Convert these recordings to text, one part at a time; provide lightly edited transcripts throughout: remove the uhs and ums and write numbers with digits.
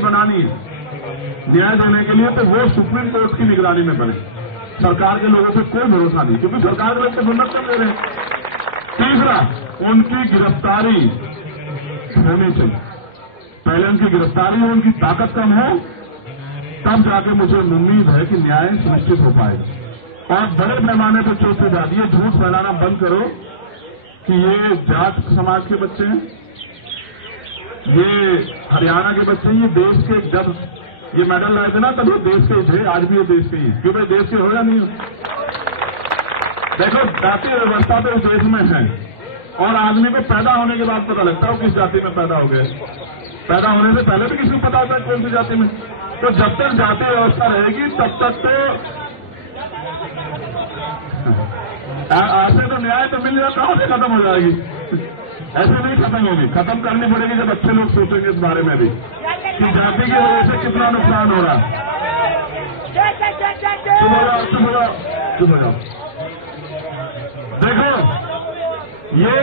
बनानी है न्याय देने के लिए, तो वो सुप्रीम कोर्ट की निगरानी में बने। सरकार के लोगों पे कोई भरोसा नहीं, क्योंकि सरकार के लोग तो हिम्मत कर दे रहे। तीसरा, उनकी गिरफ्तारी होनी चाहिए। पहले उनकी गिरफ्तारी हो, उनकी ताकत कम हो, तब जाके मुझे उम्मीद है कि न्याय सुनिश्चित हो पाएगा। और बड़े पैमाने पर चोट से जाती है, झूठ फैलाना बंद करो कि ये जाट समाज के बच्चे हैं, ये हरियाणा के बच्चे हैं, ये देश के, जब ये मेडल लाए थे ना तब ये देश के थे, आज भी ये देश के ही हैं। क्यों भाई देश के हो या नहीं हो? देखो, जातीय व्यवस्था तो इस देश में है, और आदमी को पैदा होने के बाद पता लगता है किस जाति में पैदा हो गए। पैदा होने से पहले भी किसी को पता होता है कौन सी जाति में। तो जब तक जातीय व्यवस्था रहेगी तब तक तो ऐसे तो न्याय तो मिल जाता, कहां से खत्म हो जाएगी? ऐसे नहीं खत्म होगी, खत्म करनी पड़ेगी जब अच्छे लोग सोचेंगे इस बारे में भी कि जाति की वजह से कितना नुकसान हो रहा है। चुप हो जाओ। देखो, ये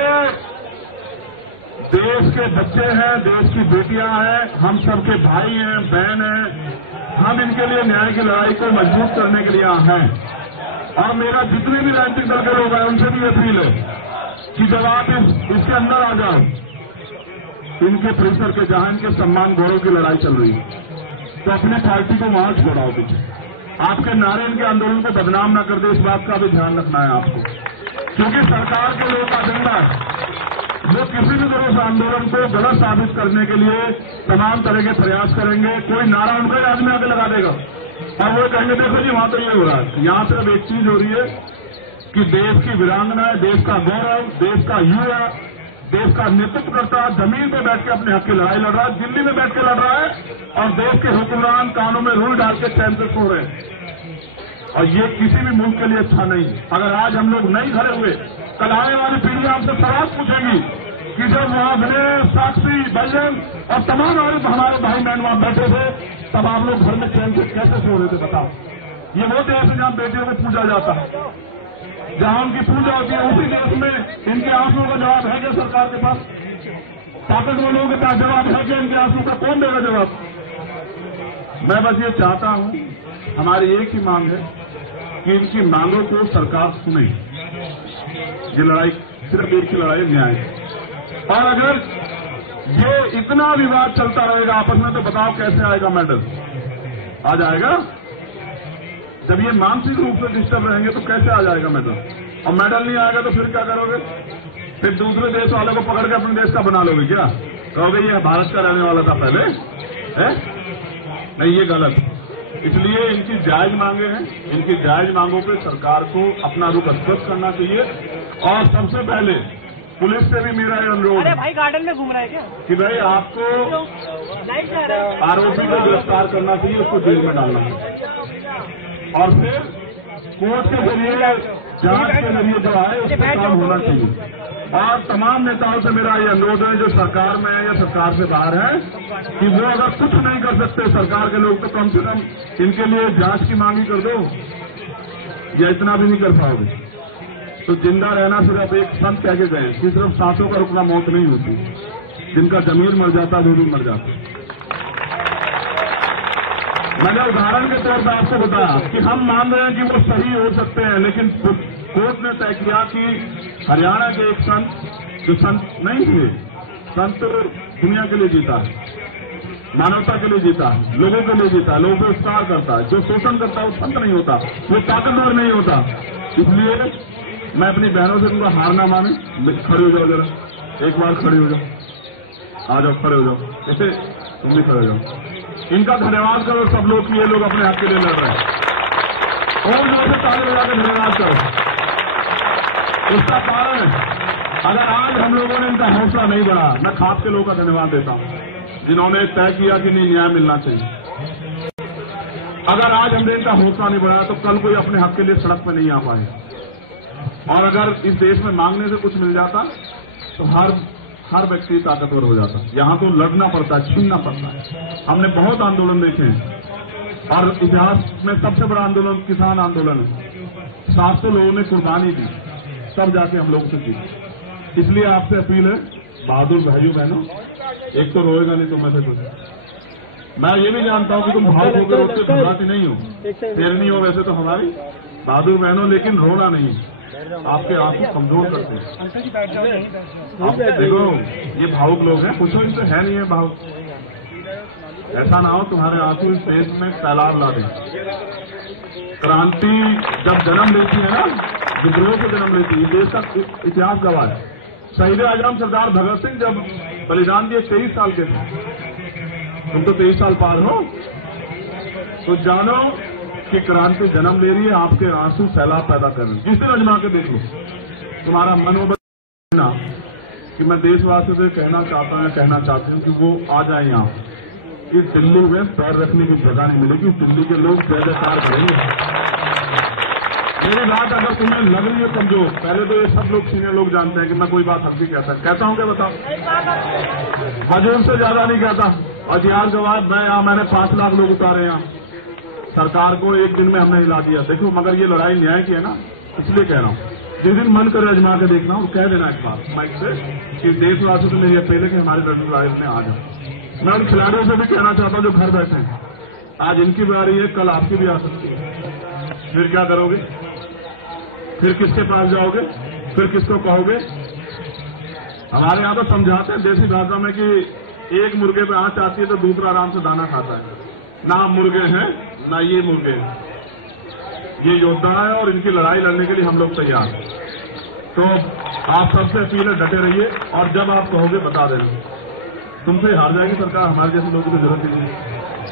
देश के बच्चे हैं, देश की बेटियां हैं, हम सबके भाई हैं, बहन हैं। हम इनके लिए न्याय की लड़ाई को मजबूत करने के लिए हैं। और मेरा जितने भी राजनीतिक दल के लोग हैं उनसे भी अपील है कि जब आप इसके अंदर आ जाओ, इनके परिसर के, जहां इनके सम्मान गौरव की लड़ाई चल रही है, तो अपनी पार्टी को वहां छोड़ाओ पीछे। आपके नारे इनके आंदोलन को बदनाम न कर दे, इस बात का भी ध्यान रखना है आपको, क्योंकि सरकार के लोगों का एजेंडा है। वो किसी भी तरह से आंदोलन को गलत साबित करने के लिए तमाम तरह के प्रयास करेंगे। कोई नारा उनका ही आदमी आगे लगा देगा और वो कहेंगे देखो जी वहां तो ये हो रहा है। यहां सिर्फ एक चीज हो रही है कि देश की वीरांगना, देश का गौरव, देश का युवा, देश का नेतृत्व करता जमीन पे बैठ के अपने हक की लड़ाई लड़ रहा है, दिल्ली में बैठ के लड़ रहा है, और देश के हुक्मरान कानों में रूल डाल के चैन से सो रहे हैं। और ये किसी भी मुल्क के लिए अच्छा नहीं। अगर आज हम लोग नहीं खड़े हुए, कल आने वाली पीढ़ी आपसे सवाल पूछेगी कि जब वहां विनय, साक्षी, बजरंग और तमाम हमारे भाई बहन वहां बैठे थे, तब आप लोग घर में चैन से कैसे सो रहे थे? बताओ। ये वो देश है जहां बेटियों को पूजा जाता है, जहां उनकी पूजा होती है। उसी देश में इनके आंसुओं का जवाब है क्या सरकार के पास? ताकतवर लोगों के पास जवाब है क्या? इनके आंसुओं का कौन देगा जवाब? मैं बस ये चाहता हूं, हमारी एक ही मांग है कि इनकी मांगों को सरकार सुने। ये लड़ाई सिर्फ एक की लड़ाई न्याय। और अगर ये इतना विवाद चलता रहेगा आपस में, तो बताओ कैसे आएगा मेडल? आ जाएगा? जब ये मानसिक रूप से डिस्टर्ब रहेंगे तो कैसे आ जाएगा मेडल? और मेडल नहीं आएगा तो फिर क्या करोगे? फिर दूसरे देश वालों को पकड़ के अपने देश का बना लोगे क्या? कहोगे ये भारत का रहने वाला था पहले है? नहीं, ये गलत। इसलिए इनकी जायज मांगे हैं, इनकी जायज मांगों पे सरकार को अपना रुख स्पष्ट करना चाहिए। और सबसे पहले पुलिस से भी मेरा ये अनुरोध है, भाई गार्डन में घूम रहा है क्या, कि भाई आपको आरोपी को गिरफ्तार करना चाहिए, उसको जेल में डालना चाहिए, और फिर कोर्ट के जरिए, जांच के जरिए जो है उस पर काम होना चाहिए। और तमाम नेताओं से मेरा ये अनुरोध है जो सरकार में है या सरकार से बाहर है, कि वो अगर कुछ नहीं कर सकते सरकार के लोग, तो कम से कम इनके लिए जांच की मांग ही कर दो। या इतना भी नहीं कर पाओगे तो जिंदा रहना सिर्फ एक संत कह के गए कि सिर्फ सांसों का रुकना मौत नहीं होती, जिनका जमीर मर जाता वो भी मर जाता। मैंने उदाहरण के तौर पर आपको बताया कि हम मान रहे हैं कि वो सही हो सकते हैं, लेकिन कोर्ट ने तय किया कि हरियाणा के एक संत, जो संत नहीं हुए, संत दुनिया के लिए जीता है, मानवता के लिए जीता है, लोगों के लिए जीता है, लोगों को उपकार करता है। जो शोषण करता है वो संत नहीं होता, वो ताकतवर नहीं होता। इसलिए मैं अपनी बहनों से उनको हार ना माने। खड़े हो जाओ जरा, एक बार खड़े हो जाओ, आ जाओ, खड़े हो जाओ, ऐसे तुम भी खड़े हो जाओ। इनका धन्यवाद करो सब लोग कि ये लोग अपने हक के लिए लड़ रहे हैं, और जो से ताली बजा के धन्यवाद करो। उसका कारण अगर आज हम लोगों ने इनका हौसला नहीं बढ़ा, मैं खास के लोगों का धन्यवाद देता हूं जिन्होंने तय किया कि नहीं, न्याय मिलना चाहिए। अगर आज हमने इनका हौसला नहीं बढ़ाया तो कल कोई अपने हक के लिए सड़क पर नहीं आ पाए। और अगर इस देश में मांगने से कुछ मिल जाता तो हर व्यक्ति ताकतवर हो जाता। यहां तो लड़ना पड़ता है, छीनना पड़ता है। हमने बहुत आंदोलन देखे हैं, और इतिहास में सबसे बड़ा आंदोलन किसान आंदोलन है। 700 लोगों ने कुर्बानी दी, तब जाके हम लोग से जीते। इसलिए आपसे अपील है, बहादुर भाइयों बहनों, एक तो रोएगा नहीं तो मैं से कुछ मैं ये भी जानता हूँ कि तुम भावुक होकर रोते घबराती नहीं हो, शेरनी हो वैसे तो हमारी बहादुर बहनों, लेकिन रोना नहीं, आपके आंसू कमजोर करते हैं। आप देखो ये भावुक लोग हैं, कुछ इनसे है नहीं है भावुक, ऐसा ना हो तुम्हारे आंसू इस देश में सैलाब ला दें। क्रांति जब जन्म लेती है ना, विद्रोह से जन्म लेती है, देश का इतिहास गवाह है। शहीद आजम सरदार भगत सिंह जब बलिदान दिए 23 साल के थे, तुम तो 23 साल पार हो, तो जानो कि क्रांति जन्म ले रही है, आपके आंसू सैलाब पैदा कर रही है। जिस दिन अजमा के देख लो, तुम्हारा मनोबल ना कि मैं देशवासियों से कहना चाहता हूं कि वो आ जाए यहाँ। इस दिल्ली में पैर रखने की जगह नहीं मिलेगी, दिल्ली के लोग जय जयकार करेंगे। मेरी बात अगर तुम्हें लग रही है कमजोर, पहले तो ये सब लोग सीनियर लोग जानते हैं कि मैं कोई बात हल्की कहता हूं क्या बताओ, हजूर से ज्यादा नहीं कहता। और इतिहास गवाह मैंने 5 लाख लोग उतारे यहाँ, सरकार को एक दिन में हमने हिला दिया। देखो मगर ये लड़ाई न्याय की है ना, इसलिए कह रहा हूँ, जिस दिन मन करे अजमा के देखना और कह देना एक बात माइक से कि देशवासियों से मेरी अपील है कि हमारे लड़ाई में आ जाओ। मैं उन खिलाड़ियों से भी कहना चाहता हूं जो घर बैठे हैं, आज इनकी बारी है, कल आपकी भी आ सकती है। फिर क्या करोगे? फिर किसके पास जाओगे? फिर किसको कहोगे? हमारे यहाँ तो समझाते हैं देसी भाषा में कि एक मुर्गे पे आंच आती है तो दूसरा आराम से दाना खाता है। ना मुर्गे हैं ना ये मुर्गे हैं, ये योद्धा है और इनकी लड़ाई लड़ने के लिए हम लोग तैयार हैं। तो आप सबसे अपील है डटे रहिए, और जब आप कहोगे बता देना। तुमसे हार जाएगी सरकार, हमारे जैसे लोगों की जरूरत नहीं है।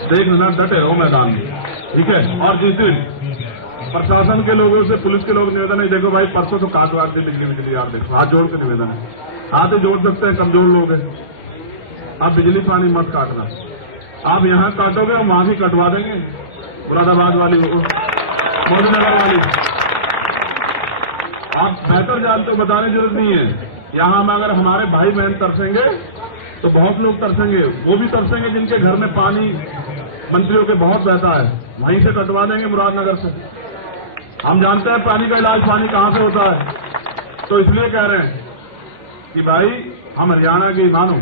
देख लेना, डटे रहो मैदान में, ठीक है। और जिस दिन प्रशासन के लोगों से, पुलिस के लोग निवेदन है, देखो भाई परसों तो काट वाट के बिजली यार, देखो हाथ जोड़ के निवेदन है, हाथ ही जोड़ सकते हैं, कमजोर लोग हैं। आप बिजली पानी मत काटना, आप यहाँ काटोगे हम वहां भी कटवा देंगे, मुरादाबाद वाली, मोदीनगर वाली। आप बेहतर जानते हो, बताने की जरूरत नहीं है। यहाँ में अगर हमारे भाई बहन तरसेंगे तो बहुत लोग तरसेंगे, वो भी तरसेंगे जिनके घर में पानी मंत्रियों के बहुत बहता है, वहीं से कटवा देंगे मुरादनगर से। हम जानते हैं पानी का इलाज पानी कहां से होता है, तो इसलिए कह रहे हैं कि भाई हम हरियाणा के मानो,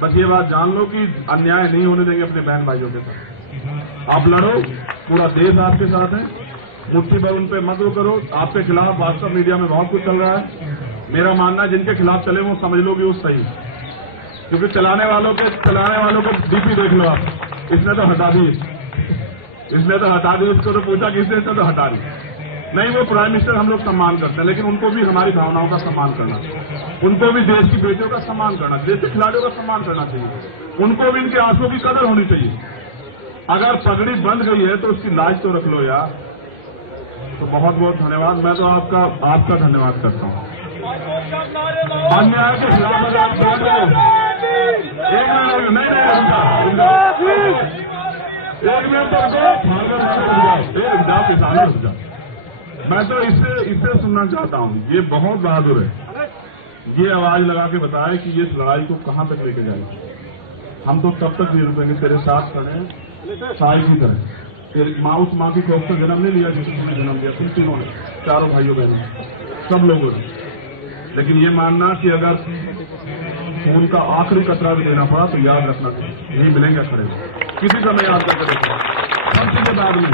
बस ये बात जान लो कि अन्याय नहीं होने देंगे अपने बहन भाइयों के साथ। आप लड़ो, पूरा देश आपके साथ है, मुट्ठी भर उन पे मत करो। आपके खिलाफ वास्तव मीडिया में बहुत कुछ चल रहा है, मेरा मानना है जिनके खिलाफ चले वो समझ लो कि वो सही, क्योंकि चलाने वालों के डीपी देख लो आप, इसने तो हटा दी, इसको तो पूछा कि इसने तो हटा दी नहीं। वो प्राइम मिनिस्टर हम लोग सम्मान करते हैं, लेकिन उनको भी हमारी भावनाओं का सम्मान करना चाहिए, उनको भी देश की बेटियों का सम्मान करना चाहिए, देश के खिलाड़ियों का सम्मान करना चाहिए, उनको भी इनके आंसुओं की कदर होनी चाहिए। अगर पगड़ी बंद गई है तो उसकी लाज तो रख लो यार। तो बहुत बहुत धन्यवाद, मैं तो आपका धन्यवाद करता हूँ। अन्याय के खिलाफ अगर आप बोल रहे हो, एक मिनट किसानों से मैं तो इससे सुनना चाहता हूँ, ये बहुत बहादुर है, ये आवाज लगा के बताए कि ये लड़ाई को कहां तक लेके जाएगी। हम तो तब तक नहीं रुकेंगे, तेरे साथ खड़े हैं साई की तरह। तेरी माँ, उस माँ की कोख से जन्म नहीं लिया जिसने जन्म दिया, तुम तीनों ने, चारों भाइयों बहनों, सब लोगों ने। लेकिन ये मानना कि अगर खून का आखिरी कतरा भी देना पड़ा तो याद रखना नहीं मिलेंगे खड़े, किसी का मैं याद करके देखा सबसे के बाद में।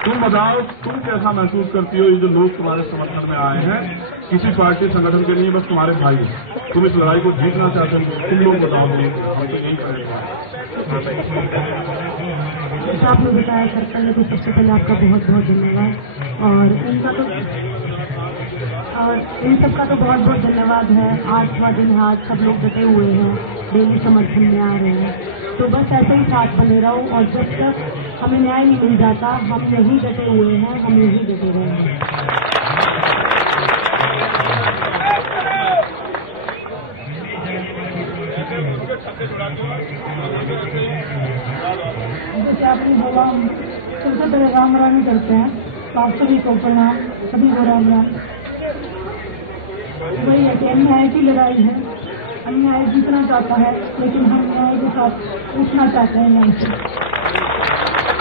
तुम बताओ, तुम कैसा महसूस करती हो, ये जो लोग तुम्हारे समर्थन में आए हैं, किसी पार्टी संगठन के नहीं, बस तुम्हारे भाई, तुम इस लड़ाई को जीतना चाहते हो, तुम लोग बताओ। हम तो यही करेंगे। आपने बताया सरकार ने, तो सबसे पहले आपका बहुत बहुत धन्यवाद, और इन सबका तो बहुत बहुत धन्यवाद है। 8वां दिन है, आज सब लोग डटे हुए हैं, डेली समर्थन में आ रहे हैं, तो बस ऐसे ही साथ बने रहो, और जब तक हमें न्याय नहीं मिल जाता हम यही डटे हुए हैं, हम यही डटे रहेंगे। जैसे आपने बोला, सबसे पहले राम राम करते हैं, वास्तविक को प्रणाम, सभी को राम राम। वही है कि अन्याय की लड़ाई है, अन्याय जीतना चाहता है, लेकिन हम न्याय के साथ उठना चाहते हैं यहाँ से।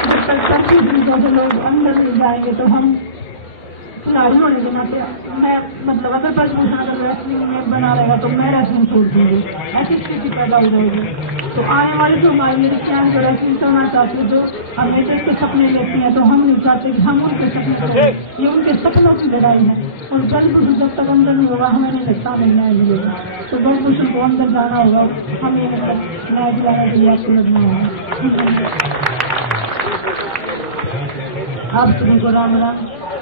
जब तक सभी चीजों से लोग अंदर मिल जाएंगे तो हम खिलाड़ी होने के नाते मैं मतलब अगर ब्रजभूषण अगर रेसलिंग में बना रहेगा तो मैं रेसलिंग छोड़ दूंगी, ऐसी स्थिति पैदा हो जाएगी। तो आने वाले जो हमारे लड़के हैं जो रेसलिंग करना चाहते हैं, जो हमें के सपने लेते हैं, तो हम नहीं चाहते कि हम उनके सपने करें। ये उनके सपनों की लड़ाई है और ब्रजभूषण जब तक अंदर नहीं होगा हमें नहीं लगता हमें न्याय मिलेगा। तो ब्रजभूषण को अंदर जाना होगा, हमें न्याय दिलाने के लिए आपको लगना होगा। आप सभी को राम राम।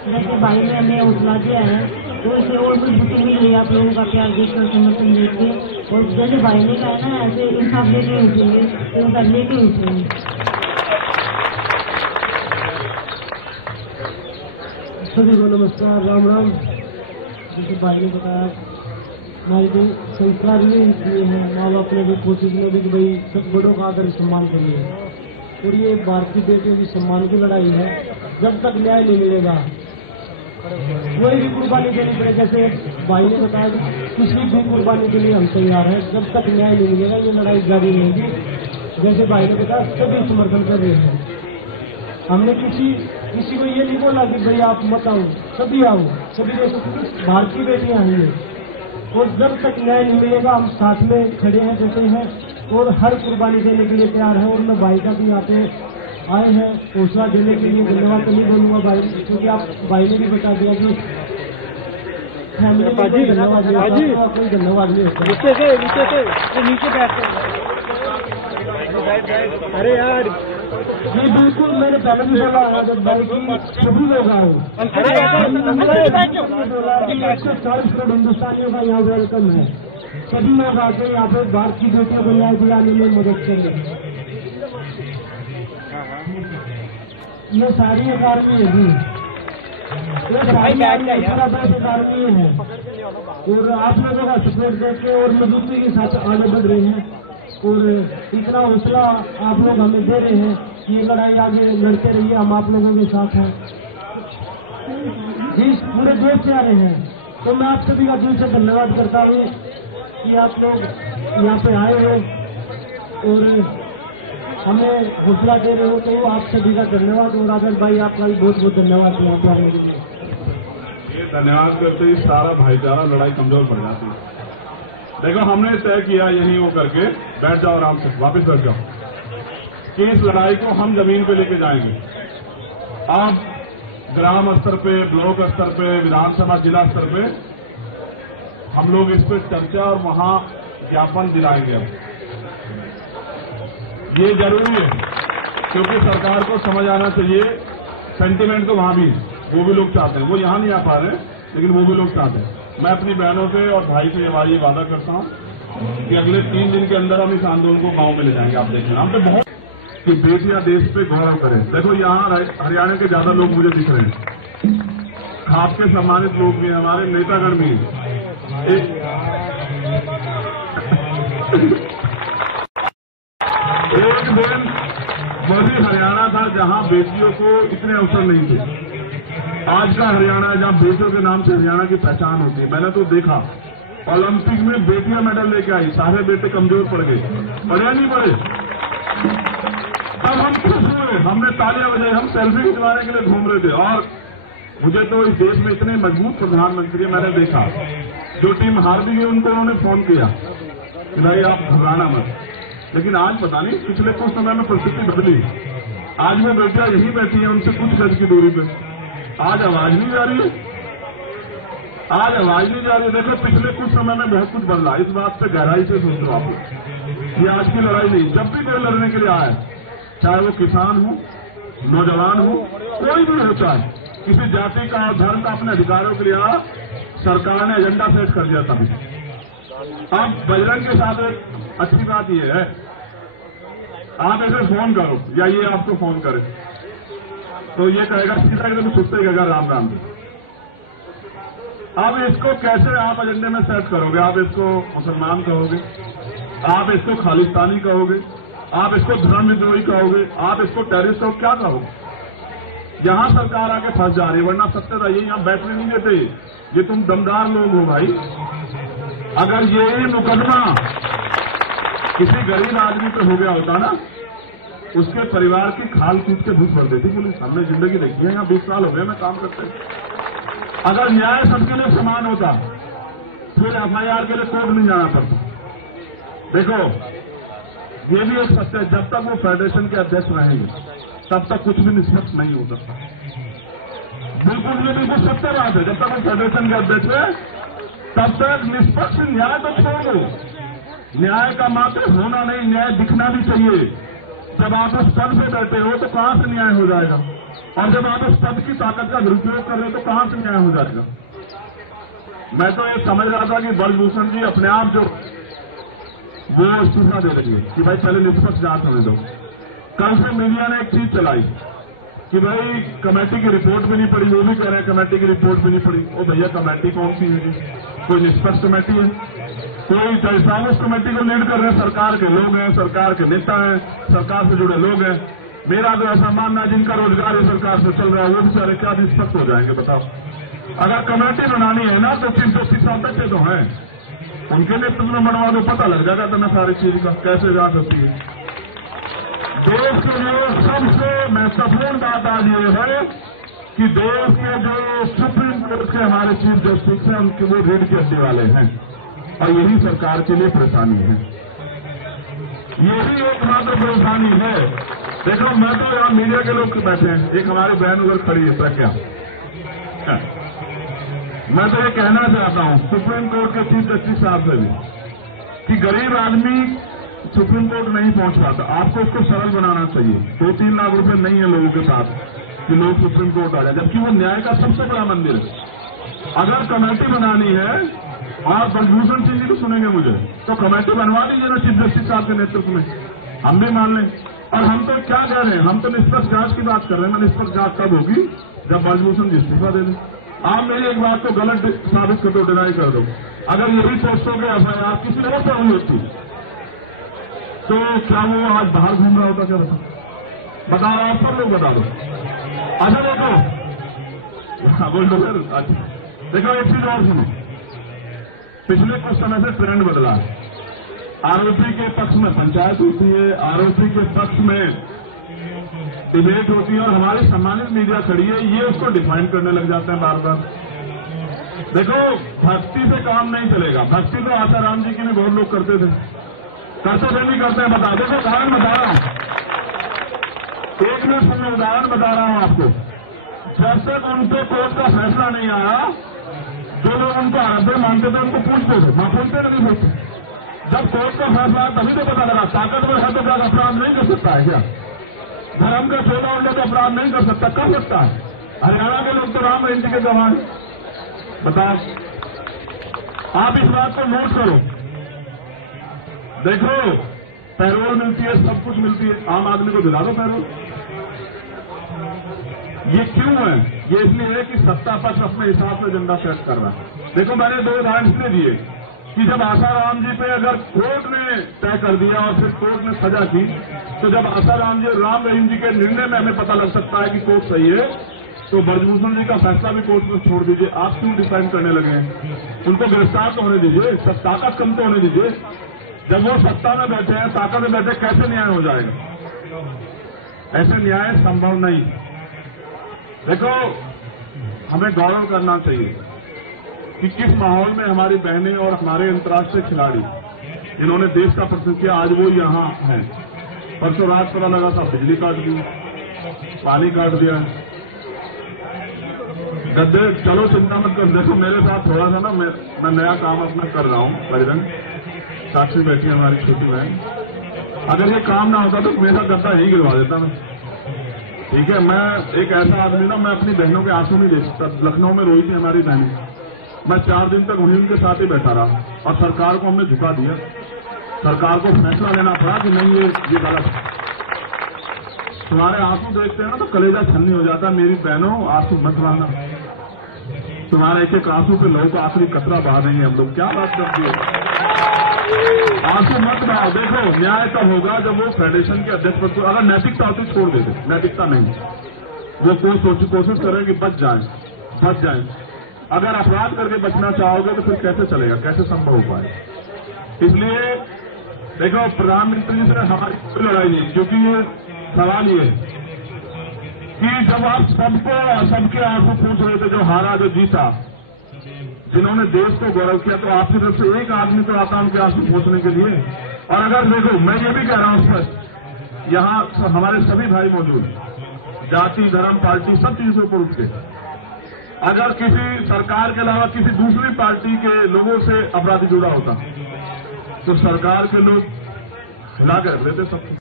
जैसे भाई ने हमें हौसला दिया है तो इसे और मजबूती मिल रही है आप लोगों का प्यार देखकर, समर्थन देखिए। और जैसे भाई ने कहा ना ऐसे इंसाफ लेके उठेंगे तो इंसाफ लेके उठेंगे। सभी को नमस्कार, राम राम। जैसे भाई ने बताया हमारे जो संस्कार ये इसलिए है, माँ बाप ने भी कोशिश में भी कि भाई सब बड़ों का आदर सम्मान करिए। और ये भारतीय बेटियों की सम्मान की लड़ाई है। जब तक न्याय नहीं मिलेगा कोई भी कुर्बानी देनी पड़े, जैसे भाई ने बताया किसी भी कुर्बानी के लिए हम तैयार हैं। जब तक न्याय नहीं मिलेगा ये लड़ाई जारी रहेगी। जैसे भाई ने बताया सभी समर्थन कर रहे हैं। हमने किसी को ये नहीं बोला कि भाई आप मत आओ, सभी आओ, सभी देखो भारतीय बेटियां आई हैं। और जब तक न्याय नहीं मिलेगा हम साथ में खड़े हैं, जैसे हैं और हर कुर्बानी देने के लिए तैयार है। और मैं भाई का भी यहाँ पे आए हैं हौसला देने के लिए धन्यवाद तो नहीं बोलूंगा भाई, क्योंकि आप भाई ने भी बता दिया कि फैमिली में कोई धन्यवाद नहीं होता, कोई धन्यवाद नहीं होता। नीचे अरे यार ये बिल्कुल मैंने पहले भी बोला जब भाई की सभी लोग आए 140 करोड़ हिंदुस्तानियों का यहाँ वेलकम है। सभी लोग आके यहाँ पे भारत की बेटियों को न्याय दिलाने में मदद करें। ये सारी अकादमी है, ये सारी अकादमी है और आप लोगों का सपोर्ट देके और मजबूती के साथ आगे बढ़ रहे हैं। और इतना हौसला आप लोग हमें दे रहे हैं कि ये लड़ाई आगे लड़ते रहिए, हम आप लोगों के साथ हैं। जिस पूरे देश से आ रहे हैं तो मैं आप सभी का दिल से धन्यवाद करता हूँ कि आप लोग यहाँ पे आए हो और हमें हौसला दे रहे हो, तो आप सभी का धन्यवाद। और आदर भाई आपका भी बहुत बहुत धन्यवाद यहाँ पे आने के लिए। ये धन्यवाद करते ही सारा भाईचारा लड़ाई कमजोर पड़ जाती है। देखो हमने तय किया यहीं वो करके बैठ जाओ आराम से, वापस बैठ जाओ, कि इस लड़ाई को हम जमीन पे लेके जाएंगे। अब ग्राम स्तर पे, ब्लॉक स्तर पे, विधानसभा जिला स्तर पे हम लोग इस पर चर्चा और वहां ज्ञापन दिलाएंगे। अब ये जरूरी है क्योंकि सरकार को समझ आना चाहिए, सेंटीमेंट तो वहां भी वो भी लोग चाहते हैं, वो यहां नहीं आ पा रहे लेकिन वो भी लोग चाहते हैं। मैं अपनी बहनों से और भाई से ये वादा करता हूं कि अगले 3 दिन के अंदर हम इस आंदोलन को गांव में ले जाएंगे। आप देखें हम तो बहुत कि बेटियां देश पे गौरव करें। देखो यहाँ हरियाणा के ज्यादा लोग मुझे दिख रहे हैं, खाप के सम्मानित लोग भी हैं, हमारे नेतागण भी एक दिन वही हरियाणा था जहां बेटियों को इतने अवसर नहीं थे। आज का हरियाणा है जहां बेटियों के नाम से हरियाणा की पहचान होती है। मैंने तो देखा ओलंपिक में बेटियां मेडल लेके आई, सारे बेटे कमजोर पड़ गए, पढ़े नहीं पढ़े। तब हम खुश हुए, हमने तालियां बजाई, हम सेल्फी खिंचवाने के लिए घूम रहे थे। और मुझे तो इस देश में इतने मजबूत प्रधानमंत्री मैंने देखा, जो टीम हार भी गई उनको उन्होंने फोन किया कि भाई आप घबराना मत। लेकिन आज पता नहीं पिछले कुछ समय में परिस्थिति बदली। आज वो बेटियां यहीं बैठी हैं उनसे कुछ गज की दूरी पे, आज आवाज नहीं जा रही है, आज आवाज नहीं जा रही है। देखो पिछले कुछ समय में बहुत कुछ बदला, इस बात पे गहराई से सोचो आप लोग। ये आज की लड़ाई नहीं, जब भी कोई लड़ने के लिए आए, चाहे वो किसान हो, नौजवान हो, कोई भी हो, चाहे किसी जाति का और धर्म का अपने अधिकारों के लिए आ, सरकार ने एजेंडा सेट कर दिया तभी। अब बजरंग के साथ एक अच्छी बात यह है, आप ऐसे फोन करो या ये आपको फोन करे तो ये कहेगा सीधा एकदम सुनते कहेगा राम राम। अब इसको कैसे आप एजेंडे में सेट करोगे? आप इसको मुसलमान कहोगे, आप इसको खालिस्तानी कहोगे, आप इसको धर्म विद्रोही कहोगे, आप इसको टेररिस्ट कहोगे, क्या कहोगे? यहां सरकार आके फंस जा रही है, वरना सत्य रहिए यहां बैठने नहीं देते। ये तुम दमदार लोग हो भाई। अगर ये मुकदमा किसी गरीब आदमी पे हो गया होता ना, उसके परिवार की खाल कूट के भूख भर देती पुलिस। हमने जिंदगी देखी है, यहाँ 20 साल हो गए मैं काम करते। अगर न्याय सबके लिए समान होता फिर एफआईआर के लिए कोर्ट नहीं जाना पड़ता। देखो, ये भी एक सत्य है, जब तक वो फेडरेशन के अध्यक्ष रहेंगे तब तक कुछ भी निष्पक्ष नहीं हो सकता। बिल्कुल, ये बिल्कुल सत्य बात है। जब तक वो फेडरेशन के अध्यक्ष है तब तक निष्पक्ष न्याय तो छोड़ दो, न्याय का मात्र होना नहीं, न्याय दिखना भी चाहिए। जब आप उस पद पे बैठे हो तो कहां से न्याय हो जाएगा, और जब आप उस पद की ताकत का दुरुपयोग कर रहे हो तो कहां से न्याय हो जाएगा। मैं तो ये समझ रहा था कि ब्रजभूषण जी अपने आप जो वो इस्तीफा दे रही है कि भाई पहले निष्पक्ष जांच होने दो। कल से मीडिया ने एक चीज चलाई कि भाई कमेटी की रिपोर्ट भी नहीं पड़ी, वो भी कह रहे हैं कमेटी की रिपोर्ट भी नहीं पड़ी। ओ भैया, कमेटी कौन सी है? कोई निष्पक्ष कमेटी है? कोई जैसा उस कमेटी को लीड कर रहे हैं सरकार के लोग हैं, सरकार के नेता हैं, सरकार से जुड़े लोग हैं। मेरा तो ऐसा मानना है जिनका रोजगार इस सरकार से चल रहा है वो बेचारे क्या निष्पक्ष हो जाएंगे बताओ। अगर कमेटी बनानी है ना तो 330 साल तक के तो हैं, उनके नेतृत्व में बनवा दो, पता लग जाएगा तो ना सारी चीज का कैसे जांच होती है। देश के लिए सबसे महत्वपूर्ण बात आज ये है कि देश के जो सुप्रीम कोर्ट के हमारे चीफ जस्टिस हैं उनके वो रीढ़ की हड्डी वाले हैं, और यही सरकार के लिए परेशानी है। यही एकमात्र परेशानी है। देखो, मैं तो यहाँ मीडिया के लोग बैठे हैं, एक हमारी बहन उधर खड़ी है प्रज्ञा। मैं तो ये कहना चाहता हूँ सुप्रीम कोर्ट के चीफ जस्टिस साहब से भी कि गरीब आदमी सुप्रीम कोर्ट नहीं पहुंच पाता, आपको उसको सरल बनाना चाहिए। 2-3 लाख रुपए नहीं है लोगों के पास कि लोग सुप्रीम कोर्ट आ जाए, जबकि वो न्याय का सबसे बड़ा मंदिर है। अगर कमेटी बनानी है, और ब्रजभूषण सिंह जी तो सुनेंगे मुझे, तो कमेटी बनवा दीजिए ना चीफ जस्टिस साहब के नेतृत्व में, हम भी मान लें। और हम तो क्या कह रहे हैं, हम तो निष्पक्ष जांच की बात कर रहे हैं। निष्पक्ष जांच कब होगी? जब ब्रजभूषण जी इस्तीफा दे दें। आप मेरी एक बात को गलत साबित कर दो, डिनाई कर दो। अगर यही पोस्टों के एफआईआर किसी और से हुई होती तो क्या वो आज बाहर घूम रहा होता? क्या बता रहा हूं, सब लोग बता दो। अच्छा देखो, बोल दो सर। अच्छा देखो, एक चीज और सुनो, पिछले कुछ समय से ट्रेंड बदला है। आरोपी के पक्ष में पंचायत होती है, आरोपी के पक्ष में डिबेट होती है, और हमारी सम्मानित मीडिया खड़ी है, ये उसको डिफाइन करने लग जाते हैं बार बार। देखो, भक्ति से काम नहीं चलेगा। भक्ति तो आसाराम जी की भी बहुत लोग करते थे, नहीं करते हैं। बता देखो, उदाहरण बता रहा हूं, 1 मिनट में उदाहरण बता रहा हूं आपको। जब तक उनके कोर्ट का फैसला नहीं आया, जो लोग उनको आराध्य मानते थे उनको पूछते थे, वहां पूछते नहीं पूछते। जब कोर्ट का फैसला आया तभी तो पता लगा ताकतवर है तो क्या अपराध नहीं कर सकता है क्या? धर्म का चोला उल्टा तो अपराध नहीं कर सकता, कर सकता है। हरियाणा के लोग तो राम जयंती के जवान। बताओ, आप इस बात को नोट करो। देखो, पैरोल मिलती है, सब कुछ मिलती है, आम आदमी को दिला दो पैरोल। ये क्यों है? ये इसलिए है कि सत्ता पक्ष अपने हिसाब से एजेंडा सेट कर रहा है। देखो, मैंने 2 उदाहरण इसलिए दिए कि जब आसाराम जी पे अगर कोर्ट ने तय कर दिया और फिर कोर्ट ने सजा की, तो जब आसाराम जी राम रहीम जी के निर्णय में हमें पता लग सकता है कि कोर्ट सही है, तो ब्रजभूषण जी का फैसला भी कोर्ट में छोड़ दीजिए। आप क्यों डिफाइन करने लगे हैं? उनको गिरफ्तार तो होने दीजिए, सब ताकत कम तो होने दीजिए। जब वो सत्ता में बैठे हैं, ताकत में बैठे, कैसे न्याय हो जाएगा? ऐसे न्याय संभव नहीं। देखो, हमें गौरव करना चाहिए कि किस माहौल में हमारी बहनें और हमारे अंतर्राष्ट्रीय खिलाड़ी जिन्होंने देश का प्रतिनिधित्व किया, आज वो यहाँ हैं। परसों रात पता लगा था बिजली काट दी, पानी काट दिया। गद्दे, चलो चिंता मत कर। देखो, मेरे साथ थोड़ा सा ना मैं नया काम अपना कर रहा हूँ। बजरंग साक्षी बैठी है हमारी छोटी बहन। अगर ये काम ना होता तो मेरा गद्दा यही गिरवा देता मैं। ठीक है, मैं एक ऐसा आदमी ना, मैं अपनी बहनों के आंसू नहीं दे सकता। लखनऊ में रोई थी हमारी बहनें, मैं 4 दिन तक उन्हीं के साथ ही बैठा रहा, और सरकार को हमने झुका दिया। सरकार को फैसला लेना पड़ा कि नहीं, ये गलत है। तुम्हारे आंसू देखते हैं ना तो कलेजा छलनी हो जाता है। मेरी बहनों, आंसू मत बहाना, तुम्हारे एक आंसू पे लहू का आखिरी कतरा बहा देंगे हम लोग। क्या बात करती है? आंसू मत बहाओ। देखो, न्याय तब होगा जब वो फेडरेशन के अध्यक्ष पद को, अगर नैतिकता होती छोड़ देते, नैतिकता नहीं, वो कोशिश करें कि बच जाए। अगर अपराध करके बचना चाहोगे तो फिर कैसे चलेगा, कैसे संभव हो पाए? इसलिए देखो, प्रधानमंत्री जी से हमारी कोई लड़ाई नहीं, क्योंकि ये सवाल ये है कि जब आप सबके आंसू पूछ रहे थे, जो हारा जो जीता, जिन्होंने देश को गौरव किया, तो आपकी तरफ से एक आदमी तो आता उनके आंसू पूछने के लिए। और अगर देखो, मैं ये भी कह रहा हूं सर, यहाँ हमारे सभी भाई मौजूद, जाति धर्म पार्टी सब चीजों से ऊपर उठ के, अगर किसी सरकार के अलावा किसी दूसरी पार्टी के लोगों से अपराधी जुड़ा होता तो सरकार के लोग हिला के रख देते सब।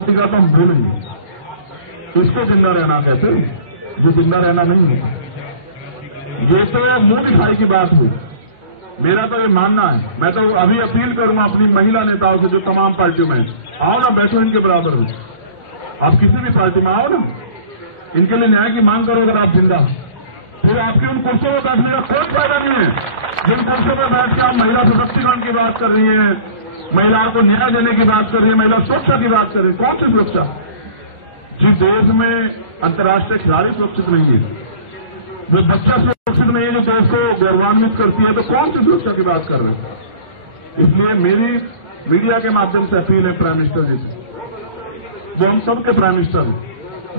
तो हम बोलेंगे, इसको जिंदा रहना कहते हैं, जो जिंदा रहना नहीं है। ये तो मुंह दिखाई की बात हुई। मेरा तो ये मानना है, मैं तो अभी अपील करूंगा अपनी महिला नेताओं से जो तमाम पार्टियों में, आओ ना, बैठो इनके बराबर हो। आप किसी भी पार्टी में आओ ना, इनके लिए न्याय की मांग करो। अगर आप जिंदा, फिर आपके उन कुर्सियों में बैठने का कोई फायदा नहीं है। जिन कुर्सियों में बैठ के आप महिला सशक्तिकरण की बात कर रही है, महिलाओं को न्याय देने की बात कर रही है, महिला सुरक्षा की बात कर रही है, कौन सी सुरक्षा? जिस देश में अंतर्राष्ट्रीय खिलाड़ी सुरक्षित नहीं है, जो बच्चा सुरक्षित नहीं है, जो देश को गौरवान्वित करती है, तो कौन सी सुरक्षा की बात कर रहे हैं? इसलिए मेरी मीडिया के माध्यम से अपील है प्राइम मिनिस्टर जी से, वो हम सबके प्राइम मिनिस्टर हैं,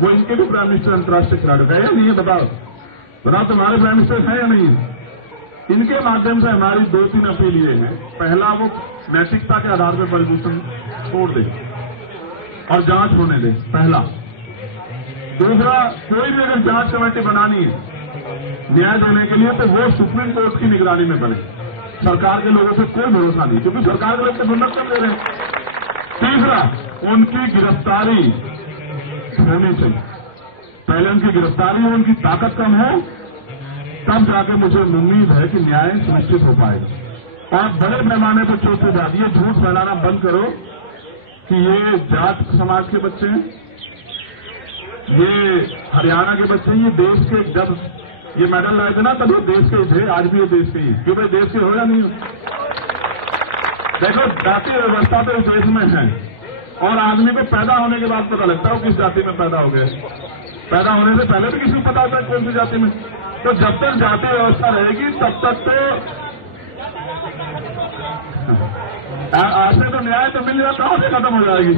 वो इनके भी प्राइम मिनिस्टर अंतर्राष्ट्रीय खिलाड़ी है या नहीं है? बताओ तुम्हारे प्राइम मिनिस्टर है या नहीं है? इनके माध्यम से हमारी 2-3 अपील ये है। पहला, वो नैतिकता के आधार पर प्रदूषण छोड़ दे और जांच होने दे, पहला। दूसरा, कोई भी अगर जांच कमेटी बनानी है न्याय देने के लिए, तो वो सुप्रीम कोर्ट की निगरानी में बने। सरकार के लोगों से कोई भरोसा नहीं, क्योंकि सरकार के लोग तो गुंडा कर दे रहे हैं। तीसरा, उनकी गिरफ्तारी होनी चाहिए। पहले उनकी गिरफ्तारी हो, उनकी ताकत कम हो, तब जाके मुझे उम्मीद है कि न्याय सुनिश्चित हो पाएगा। और बड़े पैमाने पर चौथी बात, ये झूठ फैलाना बंद करो कि ये जाट समाज के बच्चे हैं, ये हरियाणा के बच्चे हैं, ये देश के, जब ये मेडल लाए थे ना तब ये देश के थे, आज भी ये देश के ही। क्यों भाई, देश के हो या नहीं हो? देखो, जातीय व्यवस्था तो इस देश में है, और आदमी को पैदा होने के बाद पता लगता है किस जाति में पैदा हो गए। पैदा होने से पहले भी किसी को पता होता है कौन सी जाति में। तो जब तक जातीय व्यवस्था रहेगी तब तक तो ऐसे तो न्याय तो मिल जाता है, खत्म हो जाएगी।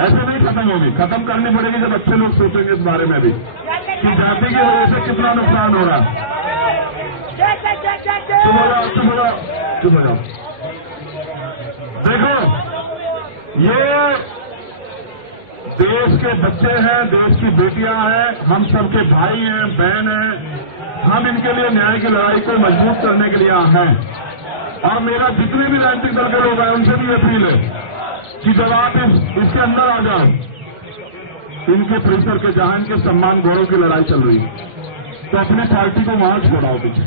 ऐसे नहीं खत्म होगी, खत्म करनी पड़ेगी जब अच्छे लोग सोचेंगे इस बारे में भी कि जाति की वजह से कितना नुकसान हो रहा है। चुप हो जाओ, चुप हो जाओ, चुप हो जाओ। देखो, ये देश के बच्चे हैं, देश की बेटियां हैं, हम सबके भाई हैं, बहन हैं। हम इनके लिए न्याय की लड़ाई को मजबूत करने के लिए यहाँ हैं। और मेरा जितने भी राजनीतिक दल के लोग हैं उनसे भी अपील है कि जब आप इसके अंदर आ जाओ, इनके परिसर के, जहां इनके सम्मान गौरव की लड़ाई चल रही है, तो अपनी पार्टी को वहां छोड़ाओ पीछे।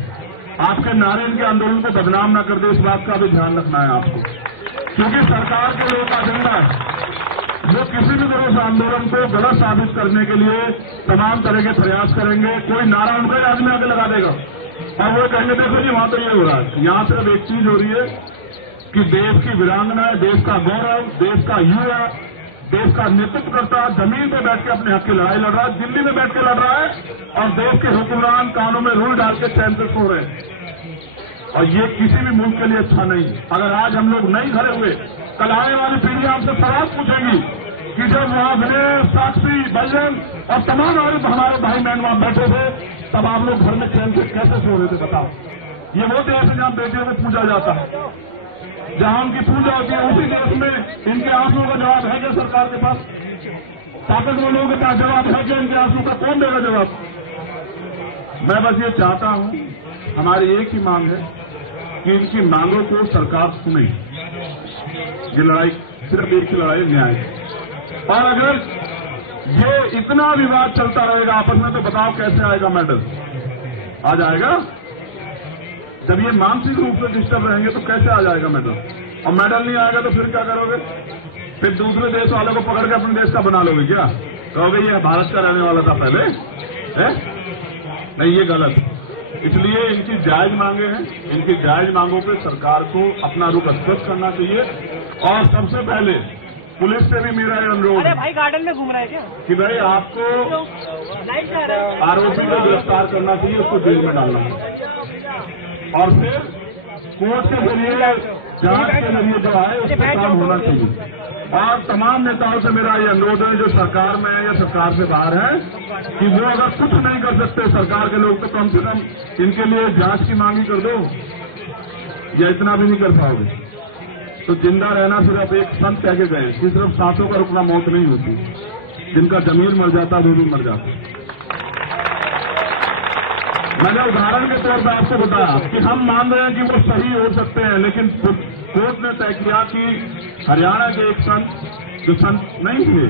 आपके नारे इनके आंदोलन को बदनाम न कर दे, इस बात का भी ध्यान रखना है आपको, क्योंकि सरकार के लोगों का एजेंडा है वो किसी भी तरह से आंदोलन को गलत साबित करने के लिए तमाम तरह के प्रयास करेंगे। कोई नारा उनका ही आदमी आगे लगा देगा और वो कहेंगे देखो जी वहां तो ये हो रहा है। यहां सिर्फ एक चीज हो रही है कि देश की वीरांगना, देश का गौरव, देश का युवा, देश का नेतृत्वकर्ता जमीन पे बैठ के अपने हक की लड़ाई लड़ रहा है, दिल्ली में बैठ के लड़ रहा है, और देश के हुक्मरान कानों में रूल डाल के चैन से सो रहे हैं। और ये किसी भी मुल्क के लिए अच्छा नहीं। अगर आज हम लोग नहीं खड़े हुए, कल आने वाली पीढ़ी आपसे सवाल पूछेगी कि जब वहां विनय, साक्षी, बजरंग और तमाम हमारे भाई बहन वहां बैठे थे, तब आप लोग घर में चैन से कैसे सो रहे थे? बताओ। ये वो देश है जहां बेटियों को पूजा जाता है, जहां उनकी पूजा होती है। उसी देश में इनके आंसुओं का जवाब है क्या सरकार के पास? ताकतवर लोगों के पास जवाब है क्या? इनके आंसुओं का कौन देगा जवाब? मैं बस ये चाहता हूं, हमारी एक ही मांग है कि इनकी मांगों को सरकार सुने। ये लड़ाई सिर्फ एक की लड़ाई न्याय। और अगर ये इतना विवाद चलता रहेगा आपस में, तो बताओ कैसे आएगा मेडल? आ जाएगा? जब ये मानसिक रूप से डिस्टर्ब रहेंगे तो कैसे आ जाएगा मेडल? और मेडल नहीं आएगा तो फिर क्या करोगे? फिर दूसरे देश वालों को पकड़ के अपने देश का बना लोगे क्या? कहोगे ये भारत का रहने वाला था पहले है? नहीं, ये गलत। इसलिए इनकी जायज मांगे हैं, इनकी जायज मांगों पे सरकार को अपना रुख स्पष्ट करना चाहिए। और सबसे पहले पुलिस से भी मेरा ये अनुरोध अरे भाई गार्डन में घूम रहा है क्या कि भाई आपको आरोपी को गिरफ्तार करना चाहिए, उसको जेल में डालना और फिर कोर्ट के जरिए जांच के जरिए जो है उसका काम होना चाहिए। और तमाम नेताओं से मेरा ये अनुरोध है जो सरकार में है या सरकार से बाहर है कि वो अगर कुछ नहीं कर सकते सरकार के लोग तो कम से कम इनके लिए जांच की मांग ही कर दो, या इतना भी नहीं कर पाओगे तो जिंदा रहना सिर्फ एक संत कह के गए कि सिर्फ सांसों का रुकना मौत नहीं होती, जिनका जमीर मर जाता वो भी मर जाता। मैंने उदाहरण के तौर पर आपको बताया कि हम मान रहे हैं कि वो सही हो सकते हैं, लेकिन कोर्ट ने तय किया कि हरियाणा के एक संत जो संत नहीं हुए,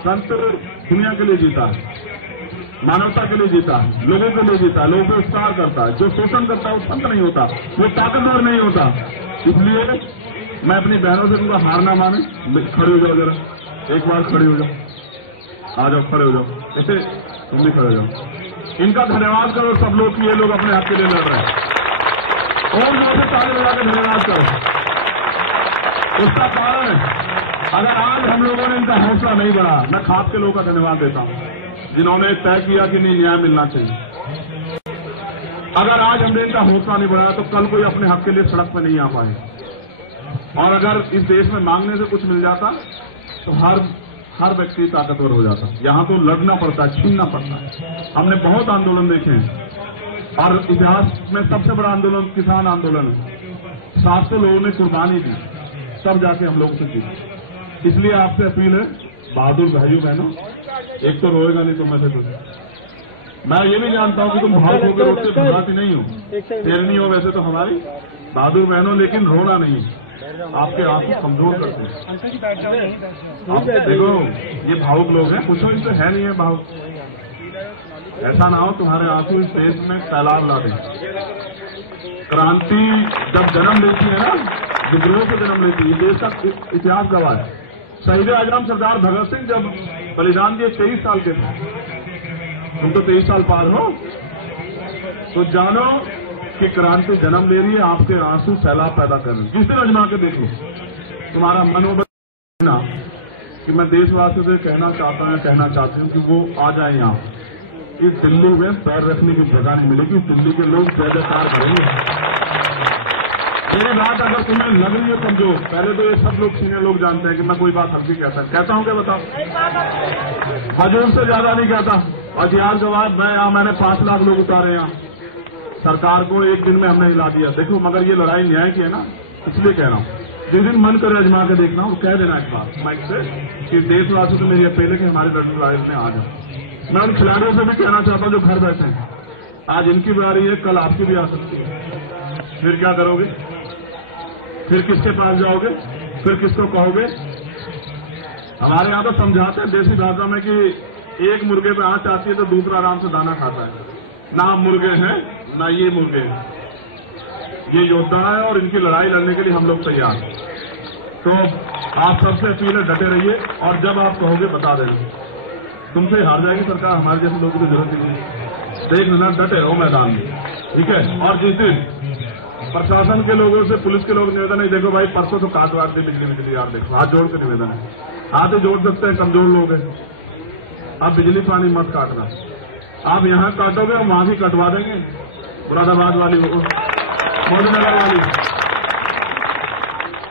संत दुनिया के लिए जीता है, मानवता के लिए जीता है, लोगों के लिए जीता है, लोगों को उपकार करता है। जो शोषण करता है वो संत नहीं होता, वो ताकतवर नहीं होता। इसलिए मैं अपनी बहनों से उनका हार ना माने। खड़े हो जाओ जरा, एक बार खड़े हो जाओ, आ जाओ, खड़े हो जाओ, ऐसे तुम भी खड़े हो जाओ। इनका धन्यवाद करो सब लोग कि ये लोग अपने हक के लिए लड़ रहे हैं, और जो से ताली बजा के धन्यवाद करो। उसका कारण अगर आज हम लोगों ने इनका हौसला नहीं बढ़ा, मैं खास के लोगों का धन्यवाद देता हूं जिन्होंने तय किया कि नहीं न्याय मिलना चाहिए। अगर आज हमने इनका हौसला नहीं बढ़ाया तो कल कोई अपने हक के लिए सड़क पर नहीं आ पाए। और अगर इस देश में मांगने से कुछ मिल जाता तो हर व्यक्ति ताकतवर हो जाता। यहां तो लड़ना पड़ता है, छीनना पड़ता है। हमने बहुत आंदोलन देखे हैं और इतिहास में सबसे बड़ा आंदोलन किसान आंदोलन है। 700 लोगों ने कुर्बानी दी, तब जाके हम लोगों से जीते। इसलिए आपसे अपील है बहादुर भाइयों बहनों, एक तो रोएगा नहीं तो मैं से कुछ। मैं ये भी जानता हूं कि तुम भाव होकर रोते भगाती नहीं हो, शेरनी हो वैसे तो हमारी बहादुर बहनों, लेकिन रोना नहीं। आपके आंसू कमजोर करते हैं। आप देखो ये भावुक लोग हैं, पूछो इनसे है नहीं है भावुक। ऐसा ना हो तुम्हारे आंसू इस देश में सैलाब ला दें। क्रांति जब जन्म लेती है ना, विद्रोह से जन्म लेती है, देश का इतिहास गवाह है। शहीद आजम सरदार भगत सिंह जब बलिदान दिए 23 साल के थे, तुम तो 23 साल पार हो, तो जानो कि क्रांति जन्म ले रही है, आपके आंसू सैलाब पैदा कर रहे हैं। जिस दिन अजमा के देखो तुम्हारा मनोबल ना कि मैं देशवासियों से कहना चाहती हूँ कि वो आ जाए यहाँ। इस दिल्ली में पैर रखने की जगह नहीं मिलेगी, दिल्ली के लोग जय जयकार करेंगे। मेरी बात अगर तुम्हें लग रही है कमजोर, पहले तो ये सब लोग सीनियर लोग जानते हैं कि मैं कोई बात हल्की कहता हूँ क्या बताओ, हजूर से ज्यादा नहीं कहता। और यार जवाब मैंने 5 लाख लोग उतारे यहाँ, सरकार को एक दिन में हमने हिला दिया। देखो मगर ये लड़ाई न्याय की है ना, इसलिए कह रहा हूँ जिस दिन मन करे अजमा के देखना और कह देना एक बात माइक से कि देशवासियों से मेरी अपील है कि हमारे लड़ाई में आ जाओ। मैं उन खिलाड़ियों से भी कहना चाहता हूँ जो घर बैठे हैं, आज इनकी बारी है, कल आपकी भी आ सकती है। फिर क्या करोगे? फिर किसके पास जाओगे? फिर किसको कहोगे? हमारे यहाँ तो समझाते हैं देसी भाषा में कि एक मुर्गे पे आंच आती है तो दूसरा आराम से दाना खाता है। ना मुर्गे हैं ना ये मुर्गे हैं, ये योद्धा है और इनकी लड़ाई लड़ने के लिए हम लोग तैयार हैं। तो आप सबसे अपील है डटे रहिए और जब आप कहोगे बता देना। तुमसे हार जाएगी सरकार, हमारे जैसे लोगों की जरूरत नहीं है। देख लेना, डटे रहो मैदान में, ठीक है। और जिस दिन प्रशासन के लोगों से पुलिस के लोग निवेदन है, देखो भाई परसों तो काट वाट दी बिजली यार, देखो हाथ जोड़ के निवेदन है, हाथ ही जोड़ सकते हैं, कमजोर लोग हैं। आप बिजली पानी मत काटना, आप यहाँ काटोगे हम वहां भी कटवा देंगे, मुरादाबाद वाली मोदीनगर वाली।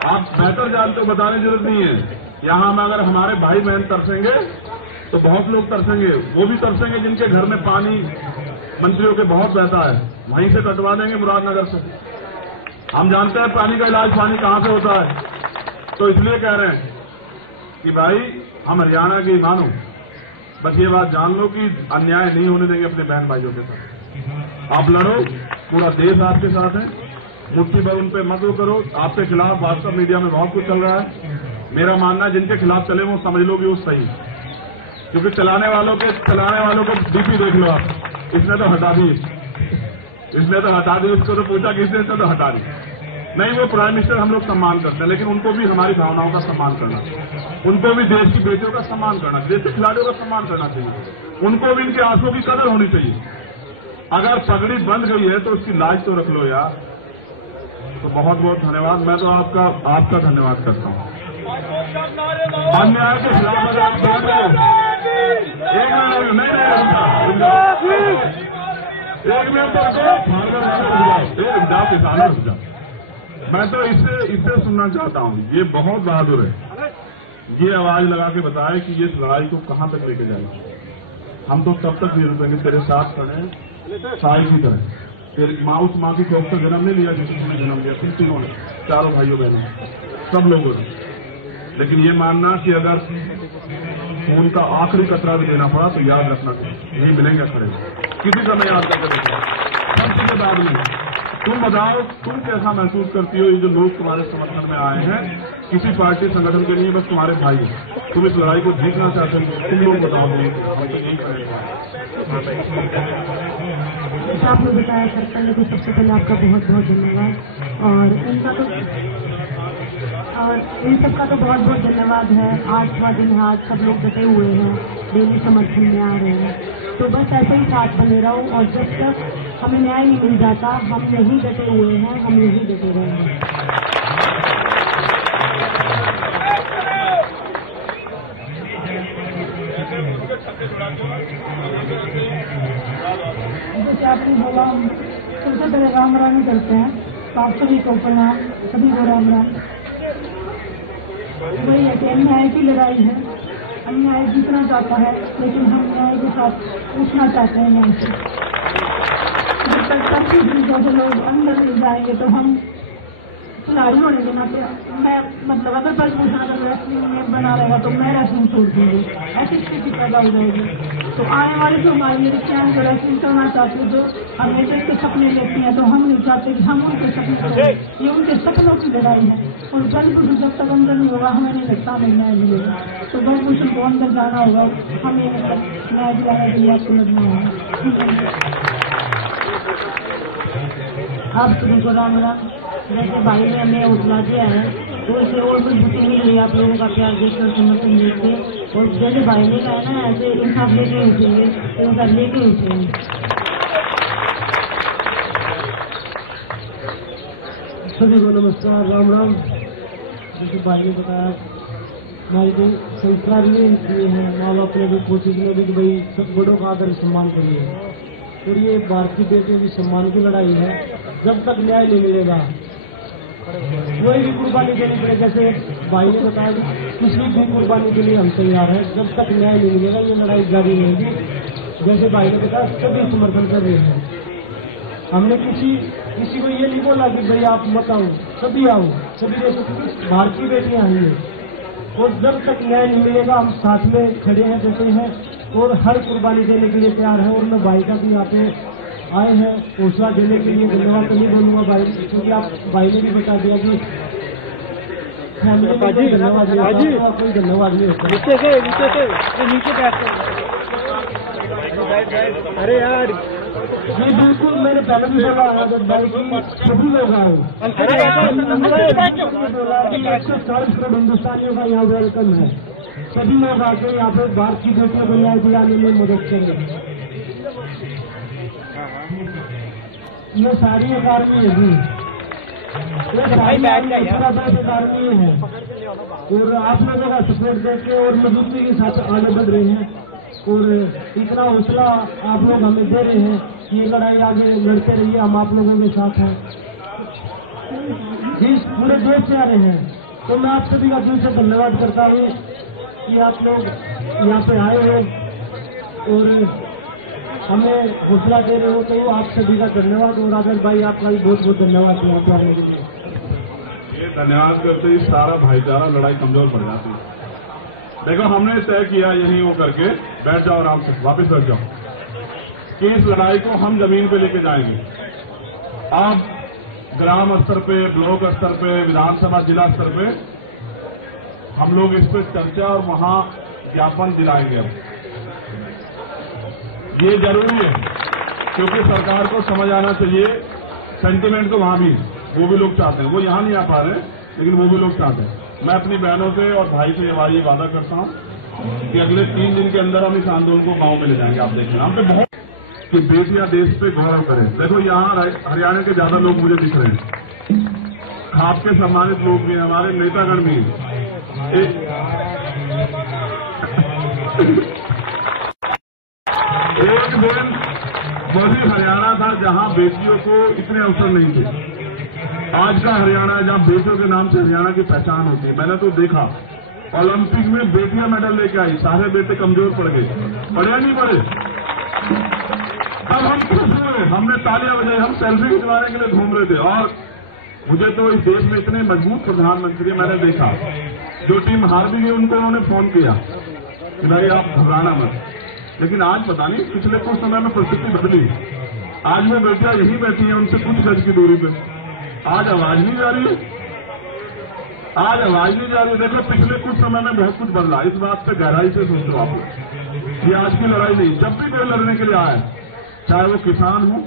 आप बेहतर जानते हो, बताने की जरूरत नहीं है। यहाँ में अगर हमारे भाई बहन तरसेंगे तो बहुत लोग तरसेंगे, वो भी तरसेंगे जिनके घर में पानी मंत्रियों के बहुत बहता है, वहीं से कटवा देंगे मुरादनगर से। हम जानते हैं पानी का इलाज पानी कहां से होता है, तो इसलिए कह रहे हैं कि भाई हम हरियाणा के मानो, बस ये बात जान लो कि अन्याय नहीं होने देंगे अपने बहन भाइयों के साथ। आप लड़ो, पूरा देश आपके साथ है, मुट्ठी भर उन पे मत करो। आपके खिलाफ वास्तव मीडिया में बहुत कुछ चल रहा है। मेरा मानना है जिनके खिलाफ चले वो समझ लो कि वो सही, क्योंकि चलाने वालों को डीपी देख लो आप, इसने तो हटा दी, इसको तो पूछा किसने, तो हटा दी। नहीं, वो प्राइम मिनिस्टर हम लोग सम्मान करते हैं, लेकिन उनको भी हमारी भावनाओं का सम्मान करना, उनको भी देश की बेटियों का सम्मान करना, देश के खिलाड़ियों का सम्मान करना चाहिए, उनको भी इनके आंसुओं की कदर होनी चाहिए। अगर पगड़ी बंध गई है तो उसकी लाज तो रख लो यार। तो बहुत बहुत धन्यवाद, मैं तो आपका धन्यवाद करता हूँ। अन्याय के खिलाफ अगर आप बोलते हो, एक मिनट मैं तो इससे सुनना चाहता हूँ। ये बहुत बहादुर है, ये आवाज लगा के बताए कि ये लड़ाई को कहां तक लेके जाएगी। हम तो तब तक नहीं रुकेंगे, तेरे साथ खड़े हैं साई की तरह। तेरी माँ उस माँ की कोख से जन्म नहीं लिया जिसने तुम्हें जन्म दिया, तुम तीनों ने, चारों भाइयों बहनों, सब लोगों ने। लेकिन ये मानना कि अगर खून का आखिरी कतरा भी देना पड़ा तो याद रखना नहीं मिलेंगे खड़े, किसी का मैं याद करके देखा सबसे के बाद में। तुम बताओ, तुम कैसा महसूस करती हो? ये जो लोग तुम्हारे समर्थन में आए हैं किसी पार्टी संगठन के लिए, बस तुम्हारे भाई हैं, तुम इस लड़ाई को जीतना चाहते हो, तुम लोग बताओ। यही करेगा। आपने बताया सर, पहले तो सबसे पहले आपका बहुत बहुत धन्यवाद। और इन सबका तो बहुत बहुत धन्यवाद है। 8वां दिन है, आज सब लोग डटे हुए हैं, डेली समर्थन में आ रहे हैं। तो बस ऐसे ही साथ बने रहो, और जब तक हमें न्याय नहीं मिल जाता हम यही डटे हुए हैं, हम यही डटे रहेंगे। जैसे आपने बोला, सबसे पहले राम राम करते हैं, तो आप सभी को प्रणाम, सभी को राम राम। वही है कि अन्याय की लड़ाई है, अन्याय जीतना चाहता है, लेकिन हम न्याय के साथ उठना चाहते हैं। यहाँ से जब तक सब लोग अंदर मिल जाएंगे तो हम खिलाड़ी होने देना। मैं मतलब अगर ब्रजभूषण अगर रेसलिंग में बना रहेगा तो मैं रेसलिंग छोड़ दूंगी, ऐसी स्थिति पैदा हो जाएगी। तो आने वाले जो हमारी लड़कियां हैं जो रेसलिंग करना चाहती है, जो हमेशा के सपने लेती हैं, तो हम नहीं चाहते कि हम उनके सपने करें। ये उनके सपनों की लड़ाई है, और ब्रजभूषण जब तक अंदर नहीं होगा हमें नहीं लगता हमें न्याय मिलेगा। तो ब्रजभूषण को अंदर जाना होगा, हमें न्याय दिलाने के लिए आपको लड़ना होगा। आप सभी को राम राम। जैसे भाई ने हमें उठला दिया है, तो इसे और मजबूती मिल रही है आप लोगों का प्यार देखकर, समर्थन देखकर। और जैसे भाई ने कहा ना, ऐसे इंसाफ लेके उठेंगे, तो उनका लेके उठेंगे। सभी को नमस्कार, राम राम। जैसे भाई ने बताया, हमारी जो संस्कार ये इसलिए है, माँ बाप ने भी कोशिश में भी कि भाई सब बड़ों का आदर सम्मान करिए। और ये भारतीय बेटियों की सम्मान की लड़ाई है। जब तक न्याय नहीं मिलेगा कोई भी कुर्बानी देनी पड़े, जैसे भाई ने बताया किसी भी कुर्बानी के लिए हम तैयार हैं। जब तक न्याय नहीं मिलेगा ये लड़ाई जारी रहेगी। जैसे भाई ने बताया, सभी समर्थन कर रहे हैं। हमने किसी को ये नहीं बोला कि भाई आप मत आओ, सभी आओ, सभी भारतीय बेटियां आई हैं। और जब तक न्याय नहीं मिलेगा हम साथ में खड़े हैं, जैसे हैं, और हर कुर्बानी देने के लिए तैयार है। और मैं भाई का भी यहाँ पे आए हैं हौसला देने के लिए। धन्यवाद तो नहीं बोलूंगा भाई, क्योंकि आप भाई ने भी बता दिया कि फैमिली में कोई धन्यवाद नहीं होता, कोई धन्यवाद नहीं होता। नीचे अरे यार जी बिल्कुल, मैंने पहले भी बोला जब भाई की सभी लोग आए, 140 करोड़ हिंदुस्तानियों का यहाँ वेलकम है। सभी लोग आके यहाँ पे भारतीय बेटियों को न्याय दिलाने में मदद करेंगे। ये सारी एक आर्मी है जी, ये सारी आर्मी है, और आप लोगों का सपोर्ट देके और मजबूती के साथ आगे बढ़ रहे हैं। और इतना हौसला आप लोग हमें दे रहे हैं, ये लड़ाई आगे लड़ते रहिए, हम आप लोगों के साथ हैं। जिस पूरे देश से आ रहे हैं, तो मैं आप सभी का दिल से धन्यवाद करता हूँ कि आप लोग यहाँ पे आए हो और हमें हौसला दे रहे हो। तो आप सभी का धन्यवाद। और आदर भाई आपका भी बहुत बहुत धन्यवाद यहाँ पे आने के लिए। ये धन्यवाद करते ही सारा भाईचारा लड़ाई कमजोर पड़ जाती है। देखो, हमने तय किया यहीं वो करके बैठ जाओ, आराम से वापस बैठ जाओ, कि इस लड़ाई को हम जमीन पे लेके जाएंगे। अब ग्राम स्तर पे, ब्लॉक स्तर पे, विधानसभा जिला स्तर पे हम लोग इस पर चर्चा और वहां ज्ञापन दिलाएंगे। अब ये जरूरी है, क्योंकि सरकार को समझ आना चाहिए, सेंटिमेंट तो वहां भी, वो भी लोग चाहते हैं, वो यहां नहीं आ पा रहे, लेकिन वो भी लोग चाहते हैं। मैं अपनी बहनों से और भाई से ये वादा करता हूं कि अगले 3 दिन के अंदर हम इस आंदोलन को गांव में ले जाएंगे। आप देखिए, हम पे बहुत कि बेटियां देश पे गौरव करें। देखो, यहाँ हरियाणा के ज्यादा लोग मुझे दिख रहे हैं, खाप के सम्मानित लोग भी हैं, हमारे नेतागण भी हैं, एक दिन वही हरियाणा था जहां बेटियों को इतने अवसर नहीं थे। आज का हरियाणा है जहां बेटियों के नाम से हरियाणा की पहचान होती है। मैंने तो देखा ओलंपिक में बेटियां मेडल लेके आई, सारे बेटे कमजोर पड़ गए, पढ़े नहीं पढ़े। तब हम खुश हुए, हमने तालियां बजाई, हम सेल्फी खिंचवाने के लिए घूम रहे थे। और मुझे तो इस देश में इतने मजबूत प्रधानमंत्री मैंने देखा, जो टीम हार भी गई उनको उन्होंने फोन किया कि भाई आप घबराना मत। लेकिन आज पता नहीं पिछले कुछ समय में परिस्थिति बदली। आज वो बेटियां यहीं बैठी हैं उनसे कुछ गज की दूरी पे। आज आवाज नहीं जा रही है, आज आवाज नहीं जा रही। देखो पिछले कुछ समय में बहुत कुछ बदला, इस बात पे गहराई से सोचो आप। ये आज की लड़ाई नहीं, जब भी कोई लड़ने के लिए आए, चाहे वो किसान हो,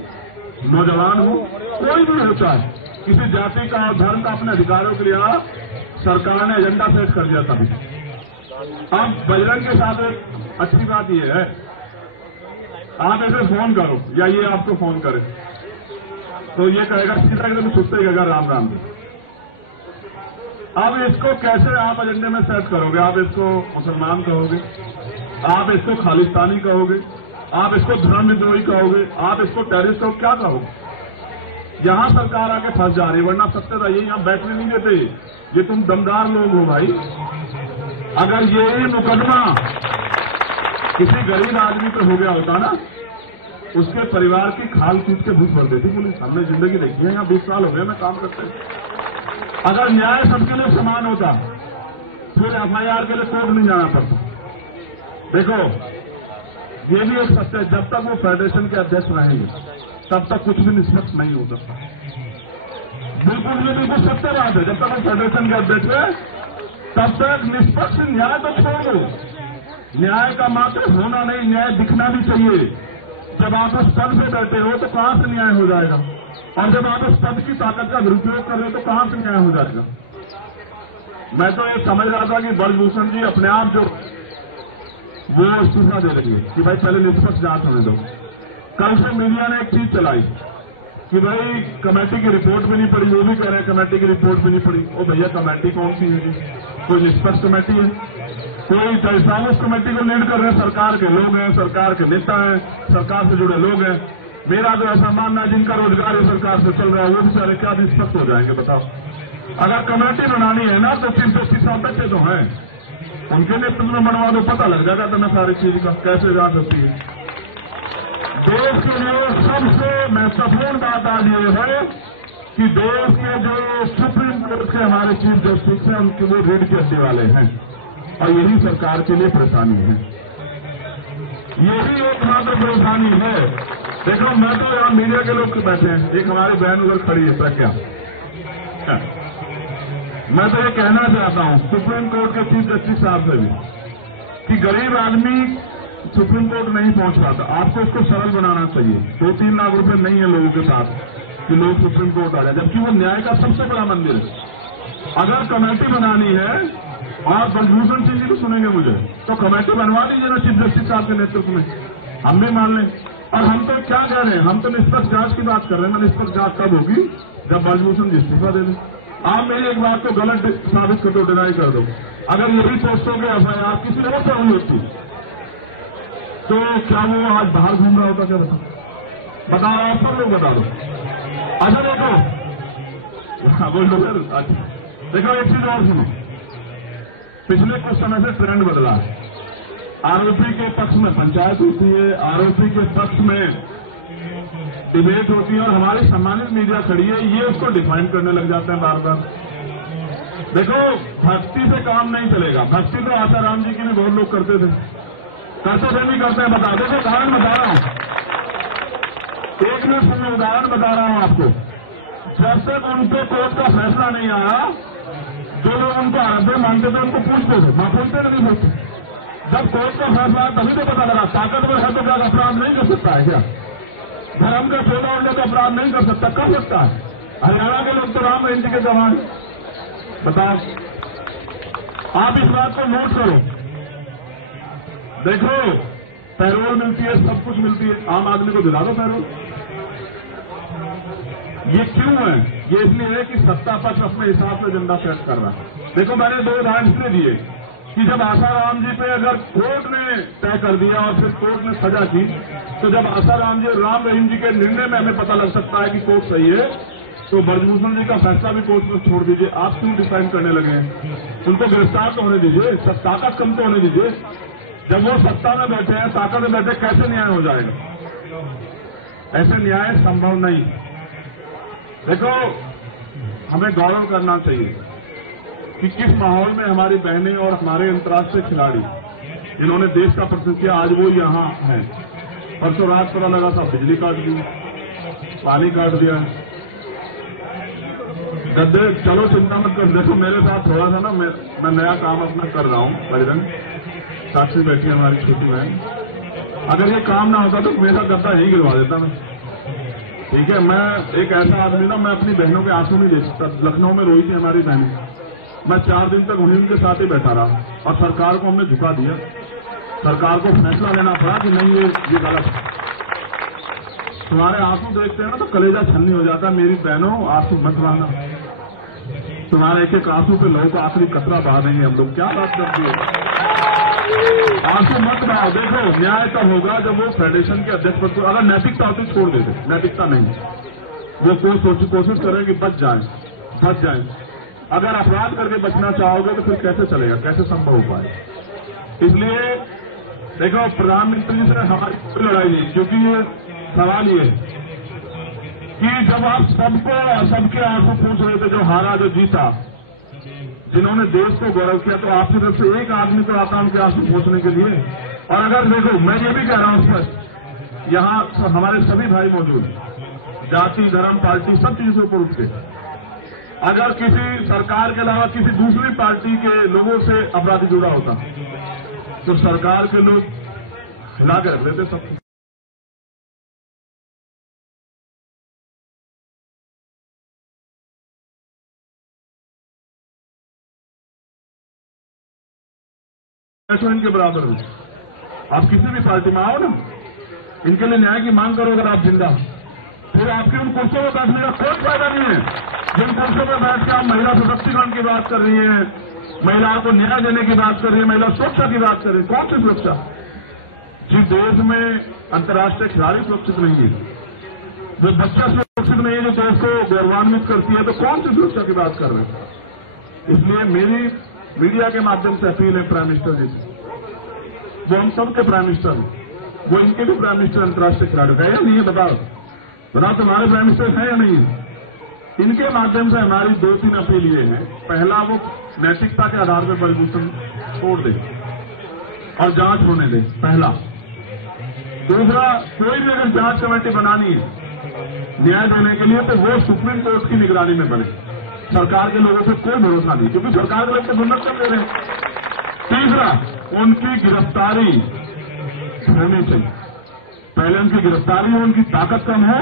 नौजवान हो, कोई भी हो, चाहे किसी जाति का और धर्म का अपने अधिकारों के लिए आया, सरकार ने एजेंडा सेट कर दिया तभी। अब बजरंग के साथ एक अच्छी बात यह है, आप ऐसे फोन करो या ये आपको फोन करे तो ये कहेगा सीधा एकदम सुनते कहेगा राम राम। अब इसको कैसे आप एजेंडे में सेट करोगे? आप इसको मुसलमान कहोगे, आप इसको खालिस्तानी कहोगे, आप इसको धर्म विद्रोही कहोगे, आप इसको टेररिस्ट कहोगे, क्या कहोगे? यहां सरकार आके फंस जा रही, वरना सत्य रहिए, यहां बैठने नहीं देते। ये तुम दमदार लोग हो भाई। अगर यही मुकदमा किसी गरीब आदमी पे हो गया होता ना, उसके परिवार की खाल कूट के भूख भर देती पुलिस। हमने जिंदगी देखी है, यहाँ 20 साल हो गए मैं काम करते। अगर न्याय सबके लिए समान होता फिर एफआईआर के लिए कोर्ट नहीं जाना पड़ता। देखो ये भी एक सत्य है, जब तक वो फेडरेशन के अध्यक्ष रहेंगे तब तक कुछ भी निष्पक्ष नहीं हो सकता। बिल्कुल ये बिल्कुल सत्य बात है, जब तक वो फेडरेशन के अध्यक्ष है तब तक निष्पक्ष न्याय तो छोड़ दो, न्याय का मात्र होना नहीं, न्याय दिखना भी चाहिए। जब आप उस पद पे बैठे हो तो कहां से न्याय हो जाएगा? और जब आप उस पद की ताकत का दुरुपयोग कर रहे हो तो कहां से न्याय हो जाएगा? मैं तो ये समझ रहा था कि ब्रजभूषण जी अपने आप जो वो इस्तीफा दे रही है कि भाई पहले निष्पक्ष जांच होने दो। कल से मीडिया ने एक चीज चलाई कि भाई कमेटी की रिपोर्ट भी नहीं पड़ी, वो भी कह रहे हैं कमेटी की रिपोर्ट भी नहीं पड़ी। ओ भैया कमेटी कौन सी है? कोई निष्पक्ष कमेटी है? कोई जैसा उस कमेटी को लीड कर रहे हैं सरकार के लोग हैं, सरकार के नेता हैं, सरकार से जुड़े लोग हैं। मेरा तो ऐसा मानना है जिनका रोजगार इस सरकार से चल रहा है वो बेचारे क्या निष्पक्ष हो जाएंगे बताओ? अगर कमेटी बनानी है ना तो 330 सदस्य तो हैं, उनके नेतृत्व में बनवा दो, पता लग जाएगा तुम्हें सारी चीज का कैसे जांच होती है। देश के लिए सबसे महत्वपूर्ण बात आज ये है कि देश के जो सुप्रीम कोर्ट के हमारे चीफ जस्टिस हैं उनके वो रीढ़ के हड्डी वाले हैं और यही सरकार के लिए परेशानी है। यही एकमात्र परेशानी है। देखो मैं तो यहाँ मीडिया के लोग बैठे हैं, एक हमारी बहन उधर खड़ी है प्रज्ञा। मैं तो ये कहना चाहता हूँ सुप्रीम कोर्ट के चीफ जस्टिस साहब से भी कि गरीब आदमी सुप्रीम कोर्ट नहीं पहुंच पाता, आपको इसको सरल बनाना चाहिए। 2-3 लाख रुपए नहीं है लोगों के पास कि लोग सुप्रीम कोर्ट आ जाए, जबकि वो न्याय का सबसे बड़ा मंदिर है। अगर कमेटी बनानी है और ब्रजभूषण सिंह जी को सुनेंगे मुझे तो कमेटी बनवा दीजिए ना चीफ जस्टिस साहब के नेतृत्व में, हम भी मान लें। और हम तो क्या कह रहे हैं, हम तो निष्पक्ष जांच की बात कर रहे हैं। निष्पक्ष जांच कब होगी? जब ब्रजभूषण जी इस्तीफा दे दें। आप मेरी एक बात को गलत साबित कर दो, डिनाई कर दो। अगर यही पोस्टों के एफआईआर किसी और से हुई होती तो क्या वो आज बाहर घूम रहा होता? क्या बताओ आप सब लोग बता दो। अच्छा देखो बोलो सर। अच्छा देखो एक चीज और सुनो, पिछले कुछ समय से ट्रेंड बदला है। आरोपी के पक्ष में पंचायत होती है, आरोपी के पक्ष में डिबेट होती है और हमारी सम्मानित मीडिया खड़ी है, ये उसको डिफाइन करने लग जाते हैं बार बार। देखो भक्ति से काम नहीं चलेगा। भक्ति तो आसाराम जी की भी बहुत लोग करते थे नहीं करते हैं। बता देखो उदाहरण बता रहा हूं, 1 मिनट समय उदाहरण बता रहा हूं आपको। जब तक उनके कोर्ट का फैसला नहीं आया, जो लोग उनको आराध्य मानते थे उनको पूछते थे, वहां पूछते नहीं पूछते। जब कोर्ट का फैसला आया तभी तो पता लगा ताकतवर है तो क्या अपराध नहीं कर सकता है? क्या धर्म का छोटा होने का अपराध नहीं कर सकता? कर सकता है। हरियाणा के लोग तो राम जयंती के जवान। बताओ आप इस बात को नोट करो। देखो पैरोल मिलती है, सब कुछ मिलती है, आम आदमी को दिला दो पैरोल। ये क्यों है? ये इसलिए है कि सत्ता पक्ष अपने हिसाब से एजेंडा सेट कर रहा है। देखो, मैंने 2 उदाहरण इसलिए दिए कि जब आसाराम जी पे अगर कोर्ट ने तय कर दिया और फिर कोर्ट ने सजा की, तो जब आसाराम जी राम रहीम जी के निर्णय में हमें पता लग सकता है कि कोर्ट सही है, तो ब्रजभूषण जी का फैसला भी कोर्ट में छोड़ दीजिए। आप क्यों डिफाइन करने लगे हैं? उनको गिरफ्तार तो होने दीजिए, ताकत कम तो होने दीजिए। जब वो सत्ता में बैठे हैं, ताकत में बैठे, कैसे न्याय हो जाएगा? ऐसे न्याय संभव नहीं। देखो, हमें गौरव करना चाहिए कि किस माहौल में हमारी बहनें और हमारे अंतर्राष्ट्रीय खिलाड़ी जिन्होंने देश का प्रतिनिधित्व किया, आज वो यहाँ हैं। परसों रात पता लगा था बिजली काट दी, पानी काट दिया। गद्दे, चलो चिंता मत कर। देखो, मेरे साथ थोड़ा सा ना, मैं नया काम अपना कर रहा हूँ। बजरंग साक्षी बैठी है हमारी छोटी बहन। अगर ये काम ना होता तो मेरा गद्दा यही गिरवा देता मैं। ठीक है, मैं एक ऐसा आदमी ना, मैं अपनी बहनों के आंसू नहीं दे सकता। लखनऊ में रोई थी हमारी बहनें, मैं 4 दिन तक उन्हीं के साथ ही बैठा रहा और सरकार को हमने झुका दिया। सरकार को फैसला लेना पड़ा कि नहीं, ये गलत है। तुम्हारे आंसू देखते हैं ना तो कलेजा छलनी हो जाता है। मेरी बहनों, आंसू मत बहाना। तुम्हारे एक आंसू पे लहू का आखिरी कतरा बहा देंगे हम लोग। क्या बात करती है? आंसू मत बहाओ। देखो, न्याय तब होगा जब वो फेडरेशन के अध्यक्ष पद को, अगर नैतिकता होती छोड़ देते, नैतिकता नहीं, वो कोशिश करें कि बच जाए। अगर अपराध करके बचना चाहोगे तो फिर कैसे चलेगा, कैसे संभव हो पाए? इसलिए देखो, प्रधानमंत्री से हमारी कोई लड़ाई नहीं, क्योंकि ये सवाल ये है कि जब आप सबके आंसू पूछ रहे थे, जो हारा जो जीता, जिन्होंने देश को गौरव किया, तो आपकी तरफ से एक आदमी को आता उनके आंसू पूछने के लिए। और अगर देखो, मैं ये भी कह रहा हूं स्पष्ट, यहाँ हमारे सभी भाई मौजूद, जाति, धर्म, पार्टी, सब चीजों से ऊपर उठ के, अगर किसी सरकार के अलावा किसी दूसरी पार्टी के लोगों से अपराधी जुड़ा होता तो सरकार के लोग हिला के रख देते सब। इनके बराबर हो, आप किसी भी पार्टी में आओ ना, इनके लिए न्याय की मांग करो। अगर आप जिंदा, फिर आपके उन कुर्सियों में बैठने का कोई फायदा नहीं है। जिन कुर्सियों में बैठ के आप महिला सशक्तिकरण की बात कर रही है, महिलाओं को न्याय देने की बात कर रही है, महिला सुरक्षा की बात कर रही है, कौन सी सुरक्षा? जिस देश में अंतर्राष्ट्रीय खिलाड़ी सुरक्षित नहीं है, जो बच्चा सुरक्षित नहीं है, जो देश को गौरवान्वित करती है, तो कौन सी सुरक्षा की बात कर रहे हैं? इसलिए मेरी मीडिया के माध्यम से अपील है प्राइम मिनिस्टर जी से, वो हम सबके प्राइम मिनिस्टर हैं, वो इनके भी प्राइम मिनिस्टर अंतर्राष्ट्रीय खिलाड़ी है या नहीं है? बताओ तुम्हारे प्राइम मिनिस्टर है या नहीं है? इनके माध्यम से हमारी 2-3 अपील ये है। पहला, वो नैतिकता के आधार पर ब्रजभूषण छोड़ दे और जांच होने दे, पहला। दूसरा, कोई भी अगर जांच कमेटी बनानी है न्याय देने के लिए, तो वो सुप्रीम कोर्ट की निगरानी में बने। सरकार के लोगों से कोई भरोसा नहीं, क्योंकि सरकार के लोग तो गुंडा कर दे रहे हैं। तीसरा, उनकी गिरफ्तारी होनी चाहिए। पहले उनकी गिरफ्तारी हो, उनकी ताकत कम हो,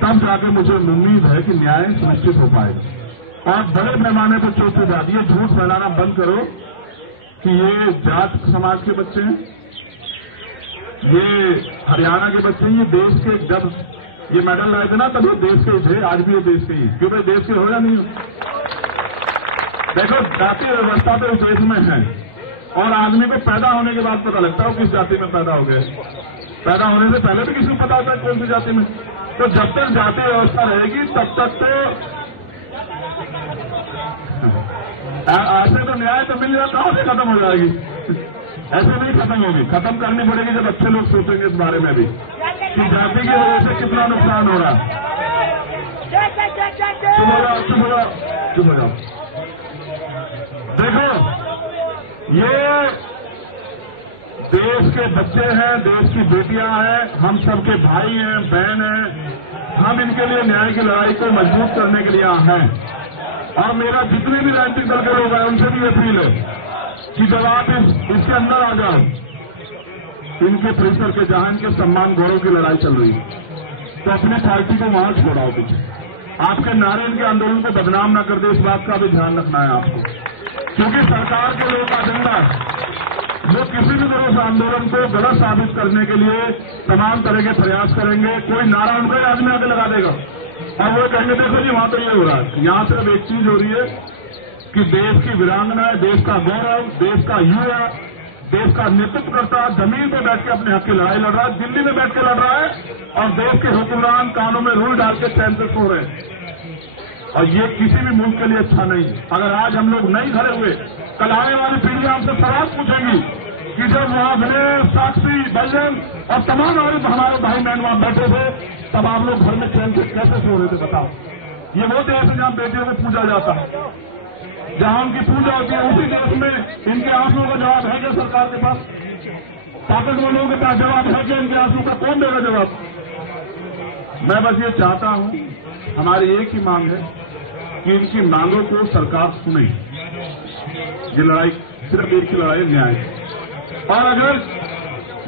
तब जाके मुझे उम्मीद है कि न्याय सुनिश्चित हो पाएगा। और बड़े पैमाने पर चौथी बात, ये झूठ फैलाना बंद करो कि ये जाट समाज के बच्चे हैं, ये हरियाणा के बच्चे हैं, ये देश के, जब ये मेडल लाए थे ना तब ये देश के थे, आज भी ये देश के ही। क्यों भाई, देश के हो या नहीं हो? देखो, जातीय व्यवस्था तो इस देश में है, और आदमी को पैदा होने के बाद पता लगता है किस जाति में पैदा हो गए। पैदा होने से पहले भी किसी को पता होता है कौन सी जाति में। तो जब तक जातीय व्यवस्था रहेगी तब तक तो ऐसे तो न्याय तो मिल जाए, कहां से खत्म हो जाएगी? ऐसे नहीं खत्म होगी, खत्म करनी पड़ेगी जब अच्छे लोग सोचेंगे इस बारे में भी कि जाति की वजह से कितना नुकसान हो रहा है। चुप हो जाओ। देखो, ये देश के बच्चे हैं, देश की बेटियां हैं, हम सबके भाई हैं, बहन हैं। हम इनके लिए न्याय की लड़ाई को मजबूत करने के लिए हैं। और मेरा जितने भी राजनीतिक दल के लोग हैं उनसे भी अपील है कि जब आप इसके अंदर आ जाओ, इनके परिसर के, जहां इनके सम्मान गौरव की लड़ाई चल रही है, तो अपनी पार्टी को वहां छोड़ाओ पीछे। आपके नारे इनके आंदोलन को बदनाम न कर दे, इस बात का भी ध्यान रखना है आपको। क्योंकि सरकार के लोग का एजेंडा, वो किसी भी तरह से आंदोलन को गलत साबित करने के लिए तमाम तरह के प्रयास करेंगे। कोई नारा उनका आदमी आगे लगा देगा और वो कहेंगे देखो जी वहां तो ये हो रहा है। यहां सिर्फ एक चीज हो रही है कि देश की वीरांगना, देश का गौरव, देश का युवा, देश का नेतृत्व करता जमीन पे बैठ के अपने हक की लड़ाई लड़ रहा है, दिल्ली में बैठ के लड़ रहा है, और देश के हुक्मरान कानों में रूल डाल के चैन से सो रहे हैं। और ये किसी भी मुल्क के लिए अच्छा नहीं। अगर आज हम लोग नहीं खड़े हुए, कल आने वाली पीढ़ी हमसे सवाल पूछेंगी कि जब वहां विनय, साक्षी, बल्लभ और तमाम हमारे भाई बहन वहां बैठे थे, तब आप लोग घर में चैन से कैसे सो रहे थे बताओ। ये वो देश है जहां बेटियों को पूजा जाता है, जहां उनकी पूजा होती है। उसी देश में इनके आंसुओं का जवाब है क्या सरकार के पास? ताकतवर लोगों के पास जवाब है क्या? इनके आंसुओं का कौन देगा जवाब? मैं बस ये चाहता हूं, हमारी एक ही मांग है कि इनकी मांगों को सरकार सुने। ये लड़ाई सिर्फ एक की लड़ाई न्याय। और अगर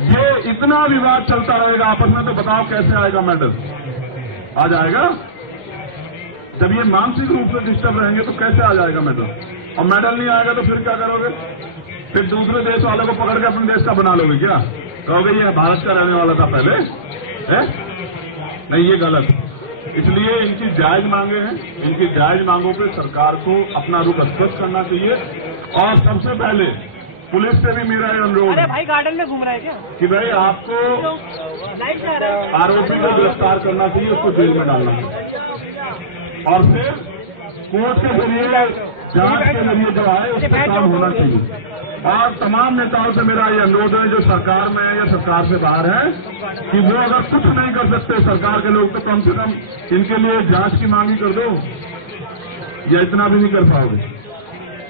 ये इतना विवाद चलता रहेगा आपस में, तो बताओ कैसे आएगा मेडल? आ जाएगा? जब ये मानसिक रूप से डिस्टर्ब रहेंगे तो कैसे आ जाएगा मेडल? और मेडल नहीं आएगा तो फिर क्या करोगे? फिर दूसरे देश वालों को पकड़ के अपने देश का बना लोगे क्या? कहोगे ये भारत का रहने वाला था पहले है? नहीं, ये गलत। इसलिए इनकी जायज मांगे हैं, इनकी जायज मांगों पे सरकार को अपना रुख स्पष्ट करना चाहिए। और सबसे पहले पुलिस से भी मेरा ये अनुरोध है, भाई गार्डन में घूम रहा है क्या, कि भाई आपको आरोपी को गिरफ्तार करना चाहिए, उसको जेल में डालना चाहिए, और फिर कोर्ट के जरिए, जांच के जरिए जो है उस पर काम होना चाहिए। और तमाम नेताओं से मेरा ये अनुरोध है जो सरकार में है या सरकार से बाहर है, कि वो अगर कुछ नहीं कर सकते सरकार के लोग, तो कम से कम इनके लिए जांच की मांग ही कर दो। या इतना भी नहीं कर पाओगे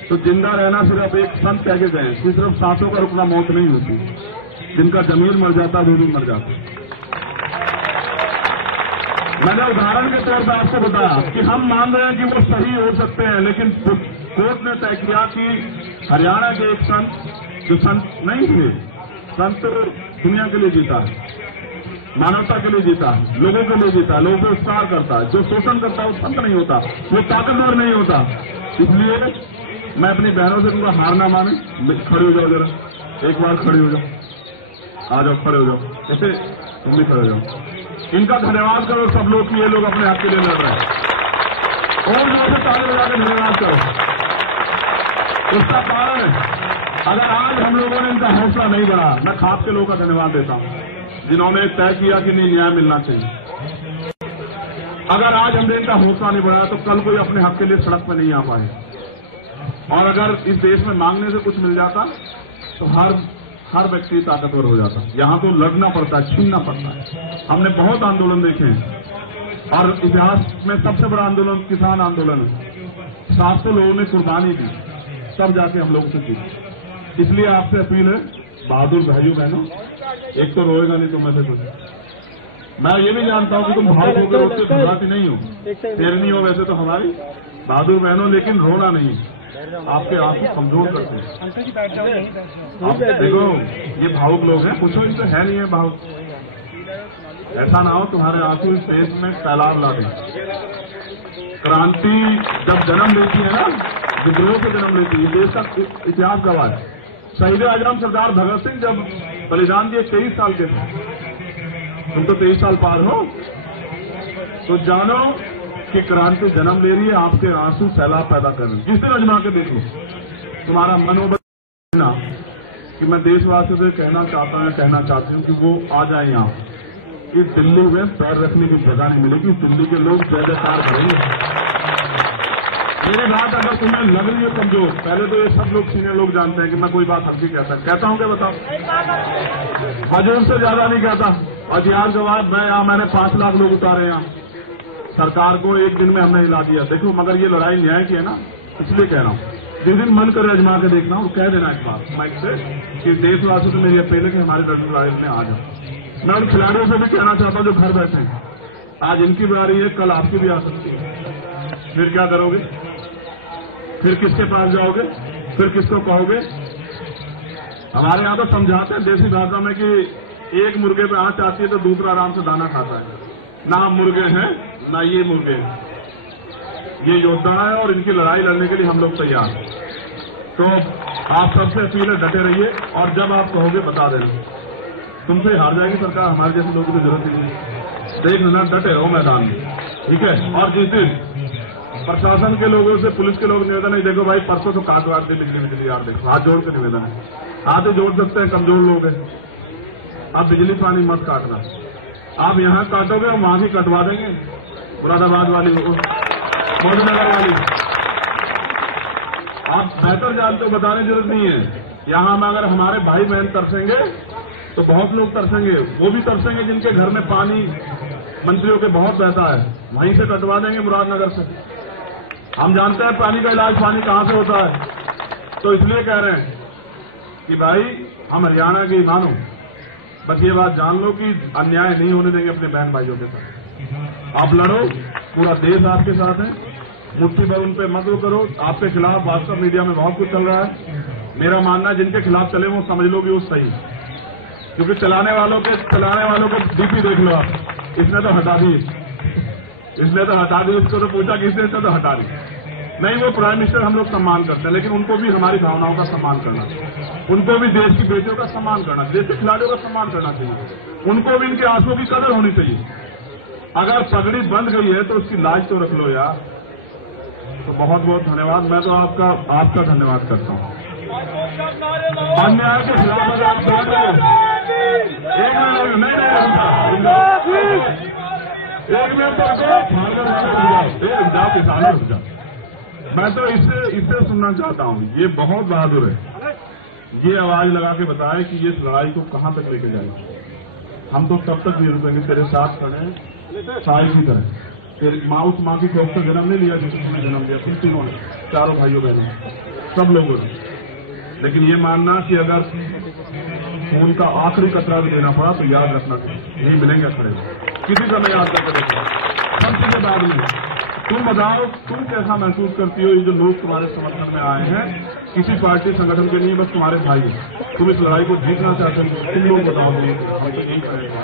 तो जिंदा रहना सिर्फ एक संत कह के गए कि सिर्फ सांसों का रुकना मौत नहीं होती, जिनका जमीर मर जाता वो भी मर जाता। मैंने उदाहरण के तौर पर आपको बताया कि हम मान रहे हैं कि वो सही हो सकते हैं, लेकिन कोर्ट ने तय किया कि हरियाणा के एक संत, जो संत नहीं थे, संत दुनिया के लिए जीता है, मानवता के लिए जीता है, लोगों के लिए जीता है, लोगों को उपकार करता है। जो शोषण करता है वो संत नहीं होता, वो ताकतवर नहीं होता। इसलिए मैं अपनी बहनों से उनका हार ना माने, खड़े हो जाओ जरा, एक बार खड़े हो जाओ, आ जाओ, खड़े हो जाओ, ऐसे तुम भी खड़े हो जाओ। इनका धन्यवाद करो सब लोग कि ये लोग अपने हक के लिए लड़ रहे हैं, और जो से ताली बजा के धन्यवाद करो। उसका कारण है, अगर आज हम लोगों ने इनका हौसला नहीं बढ़ा, मैं खास के लोगों का धन्यवाद देता हूं जिन्होंने तय किया कि नहीं, न्याय मिलना चाहिए। अगर आज हमने इनका हौसला नहीं बढ़ा तो कल कोई अपने हक के लिए सड़क पर नहीं आ पाए। और अगर इस देश में मांगने से कुछ मिल जाता तो हर व्यक्ति ताकतवर हो जाता। यहां तो लड़ना पड़ता है, छीनना पड़ता है। हमने बहुत आंदोलन देखे हैं, और इतिहास में सबसे बड़ा आंदोलन किसान आंदोलन है। 700 लोगों ने कुर्बानी दी, तब जाके हम लोग से जीते। इसलिए आपसे अपील है, बहादुर भाइयों बहनों, एक तो रोएगा नहीं तुम्हें से कुछ। मैं ये भी जानता हूं कि तुम भावुक होकर रोते घबराती नहीं हो, तेरनी हो वैसे तो हमारी बहादुर बहनों, लेकिन रोना नहीं। आपके आंसू कमजोर करते हैं। आप देखो ये भावुक लोग हैं, कुछ इनसे है नहीं है भावुक। ऐसा ना हो तुम्हारे आंसू इस देश में फैलाव ला दें। क्रांति जब जन्म लेती है ना, विद्रोह से जन्म लेती है, देश का इतिहास गवाह है। शहीद आजम सरदार भगत सिंह जब बलिदान दिए 23 साल के थे, तुम तो 23 साल पार हो, तो जानो कि क्रांति जन्म ले रही है, आपके आंसू सैलाब पैदा कर रही है। जिस दिन अजमा के देख लो, तुम्हारा मनोबल ना कि मैं देशवासियों से कहना चाहती हूँ कि वो आ जाए यहाँ। कि दिल्ली में पैर रखने की जगह नहीं मिलेगी, दिल्ली के लोग जय जयकार करेंगे। मेरी बात अगर तुम्हें लग रही है कमजोर, पहले तो ये सब लोग सीनियर लोग जानते हैं कि मैं कोई बात हल्की कहता हूँ क्या बताओ, हजूर से ज्यादा नहीं कहता। और इतिहास गवाह मैंने 5 लाख लोग उतारे यहाँ, सरकार को एक दिन में हमने हिला दिया। देखो मगर ये लड़ाई न्याय की है ना, इसलिए कह रहा हूँ, जिस दिन मन करे अजमा के देखना और कह देना इस बात माइक से कि देशवासियों से मेरी अपील है कि हमारे लड़ाई में आ जाओ। मैं उन खिलाड़ियों से भी कहना चाहता हूँ जो घर बैठे हैं, आज इनकी बारी है, कल आपकी भी आ सकती है। फिर क्या करोगे? फिर किसके पास जाओगे? फिर किसको कहोगे? हमारे यहाँ तो समझाते हैं देसी भाषा में कि एक मुर्गे पे आंच आती है तो दूसरा आराम से दाना खाता है। ना हम मुर्गे हैं ना ये मुर्गे हैं, ये योद्धा है और इनकी लड़ाई लड़ने के लिए हम लोग तैयार हैं। तो आप सबसे अपील है, डटे रहिए और जब आप कहोगे बता देना। तुमसे हार जाएगी सरकार, हमारे जैसे लोगों की जरूरत नहीं है। देख लेना, डटे रहो मैदान में, ठीक है। और जिस दिन प्रशासन के लोगों से, पुलिस के लोग निवेदन है, देखो भाई परसों तो काट वाट दी बिजली यार, देखो हाथ जोड़ के निवेदन है, हाथ ही जोड़ सकते हैं, कमजोर लोग हैं। आप बिजली पानी मत काटना, आप यहाँ काटोगे और वहां भी कटवा देंगे, मुरादाबाद वाली, मोदीनगर वाली। आप बेहतर जानते हो, बताने की जरूरत नहीं है। यहाँ में अगर हमारे भाई बहन तरसेंगे तो बहुत लोग तरसेंगे, वो भी तरसेंगे जिनके घर में पानी मंत्रियों के बहुत बहता है, वहीं से कटवा देंगे मुरादनगर से। हम जानते हैं पानी का इलाज पानी कहां से होता है, तो इसलिए कह रहे हैं कि भाई हम हरियाणा के मानो, बस ये बात जान लो कि अन्याय नहीं होने देंगे अपने बहन भाइयों के साथ। आप लड़ो, पूरा देश आपके साथ है, मुट्ठी भर उन पे मत करो। आपके खिलाफ वास्तव मीडिया में बहुत कुछ चल रहा है, मेरा मानना है जिनके खिलाफ चले वो समझ लो कि वो सही, क्योंकि चलाने वालों के डीपी देख लो आप, इसने तो हटा दी, इसको तो पूछा किसने, इसने तो हटा दी। नहीं, वो प्राइम मिनिस्टर हम लोग सम्मान करते हैं, लेकिन उनको भी हमारी भावनाओं का सम्मान करना चाहिए, उनको भी देश की बेटियों का सम्मान करना चाहिए, देश के खिलाड़ियों का सम्मान करना चाहिए, उनको भी इनके आंसुओं की कदर होनी चाहिए। अगर पगड़ी बंद गई है तो उसकी लाज तो रख लो यार। तो बहुत बहुत धन्यवाद, मैं तो आपका धन्यवाद करता हूँ। अन्याय के खिलाफ अगर आप बोल रहे हो, एक मिनट जाओ, किसानों से जाओ, मैं तो इससे सुनना चाहता हूँ, ये बहुत बहादुर है, ये आवाज लगा के बताए कि ये लड़ाई को कहां तक लेके जाएगी। हम तो तब तक नहीं रुकेंगे, तेरे साथ खड़े हैं साई की तरह। तेरी माँ उस माँ की कोख से जन्म नहीं लिया जिसने जन्म लिया, तुम तीनों ने, चारों भाइयों बहनों, सब लोगों ने। लेकिन ये मानना कि अगर उनका आखिरी कतरा भी देना पड़ा तो याद रखना, नहीं मिलेंगे खड़े, किसी का नहीं याद करके देखो, सब चीजें बाद में। तुम बताओ, तुम कैसा महसूस करती हो, ये जो लोग तुम्हारे समर्थन में आए हैं, किसी पार्टी संगठन के नहीं, बस तुम्हारे भाई हैं, तुम इस लड़ाई को जीतना चाहते हो, तुम लोग बताओ, हम तो यही करेंगे।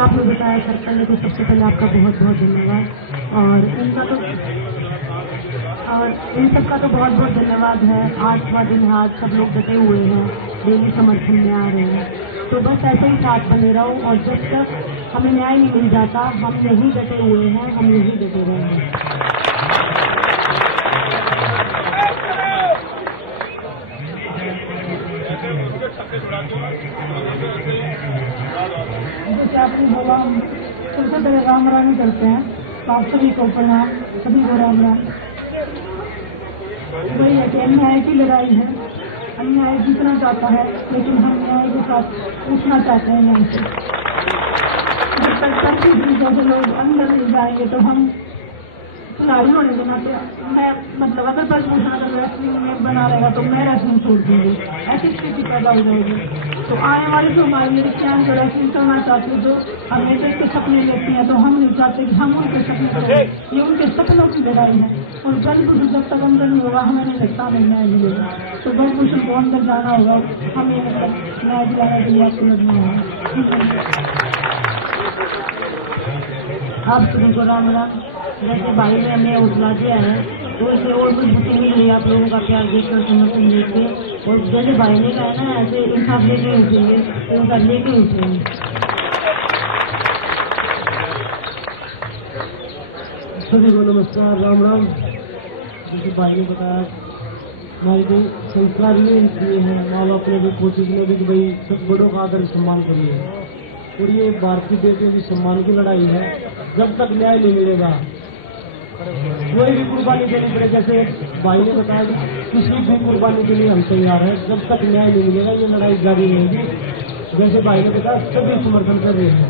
आपने बताया सर, पहले तो सबसे पहले आपका बहुत बहुत धन्यवाद, और इन सबका तो बहुत बहुत धन्यवाद है। 8वां दिन है, आज सब लोग डटे हुए हैं, डेली समर्थन में आ रहे हैं, तो बस ऐसे ही साथ बने रहो, और जब तक हमें न्याय नहीं मिल जाता हम यही डटे हुए हैं, हम यही डटे रहेंगे। जैसे आपने बोला, सबसे पहले राम राम करते हैं, तो आप सभी को प्रणाम, सभी को राम राम। वही है कि अन्याय की लड़ाई है, अन्याय जीतना चाहता है, लेकिन हम न्याय के साथ उठना चाहते हैं यहाँ से। जब तक सभी चीजों से लोग अंदर नहीं जाएंगे तो हम खिलाड़ी होने के नाते, मैं मतलब अगर पद्मभूषण अगर रेसलिंग में बना रहेगा तो मैं रेसलिंग छोड़ दूंगी, ऐसी स्थिति पैदा हो जाएगी। तो आने वाले जो हमारे मेरे क्या जो रेसलिंग करना चाहते हैं, जो हमेशा के सपने लेते हैं, तो हम नहीं चाहते कि हम उनके सपने करें, ये उनके सपनों की लड़ाई है। और पद्मभूषण जब तक अंदर नहीं होगा हमें नहीं लगता हमें न्याय मिलेगा, तो पद्मभूषण को अंदर जाना होगा, हमें न्याय दिलाने के लिए आपको लड़ना होगा। आप सभी को राम राम। जैसे भाई ने हमें हौसला दिया है, तो इससे और मजबूती मिल रही है आप लोगों का प्यार देखकर, समर्थन देखकर, और जैसे भाई ने कहा ना, ऐसे इंसाफ लेके उठेंगे, इंसाफ लेके उठेंगे। सभी को नमस्कार, राम राम। जैसे भाई ने बताया, हमारी जो संस्कार ये इसलिए है, माँ अपने जो कोशिश में भी कि भाई सब बड़ों का आदर सम्मान करिए, और ये भारतीय बेटियों की सम्मान की लड़ाई है। जब तक न्याय नहीं मिलेगा कोई भी कुर्बानी देनी पड़े, जैसे भाई ने बताया कि किसी भी कुर्बानी के लिए हम तैयार हैं, जब तक न्याय नहीं मिलेगा ये लड़ाई जारी रहेगी। जैसे भाई ने बताया, सभी समर्थन कर रहे हैं,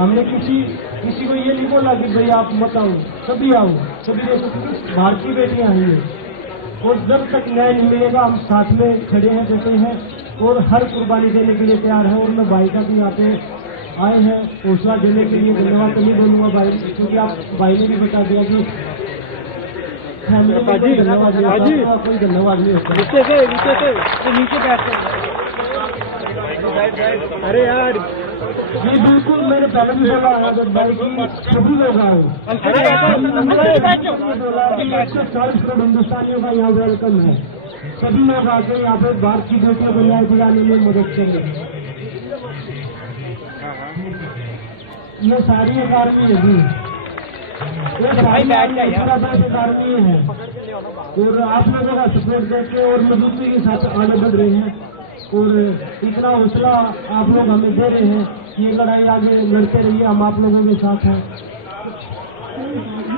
हमने किसी को ये नहीं बोला कि भाई आप मत आओ, सभी आओ, सभी देखो, क्योंकि भारतीय बेटियां आई हैं, और जब तक न्याय नहीं मिलेगा हम साथ में खड़े हैं, जैसे हैं, और हर कुर्बानी देने के लिए तैयार है। और मैं भाई का भी यहाँ पे आए हैं हौसला देने के लिए, धन्यवाद तो नहीं बोलूंगा भाई, क्योंकि आप भाई ने भी बता दिया कि फैमिली में कोई धन्यवाद नहीं होता, कोई धन्यवाद नहीं होता। नीचे बैठते, अरे यार ये बिल्कुल मैंने पहले भी बोला है, भाई की सभी लोग आए, 140 करोड़ हिंदुस्तानियों का यहाँ वेलकम है। सभी लोग आकर यहाँ पे भारत की बेटियों को न्याय दिलाने में मदद करें। ये सारी अकादमी है जी, ये अकादमी है और आप लोगों का सपोर्ट देके और मजबूती के साथ आगे बढ़ रहे हैं और इतना हौसला आप लोग हमें दे रहे हैं। ये लड़ाई आगे लड़ते रहिए, हम आप लोगों के साथ हैं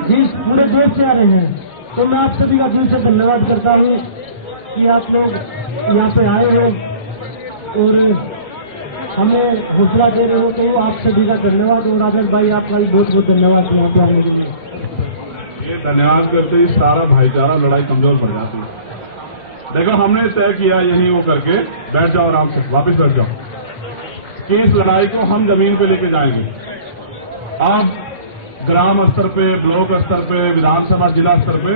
जी, पूरे देश से आ रहे हैं। तो मैं आप सभी का दिल से धन्यवाद करता हूँ कि आप लोग यहाँ पे आए हो और हमें हौसला दे रहे हो, तो आप सभी का धन्यवाद। और आदर भाई आपका भी बहुत बहुत धन्यवाद यहाँ पे आने के लिए। ये धन्यवाद करते ही सारा भाईचारा लड़ाई कमजोर पड़ जाती है। देखो, हमने तय किया यहीं वो करके बैठ जाओ, आराम से वापस बैठ जाओ, कि इस लड़ाई को हम जमीन पे लेके जाएंगे। अब ग्राम स्तर पे, ब्लॉक स्तर पे, विधानसभा जिला स्तर पे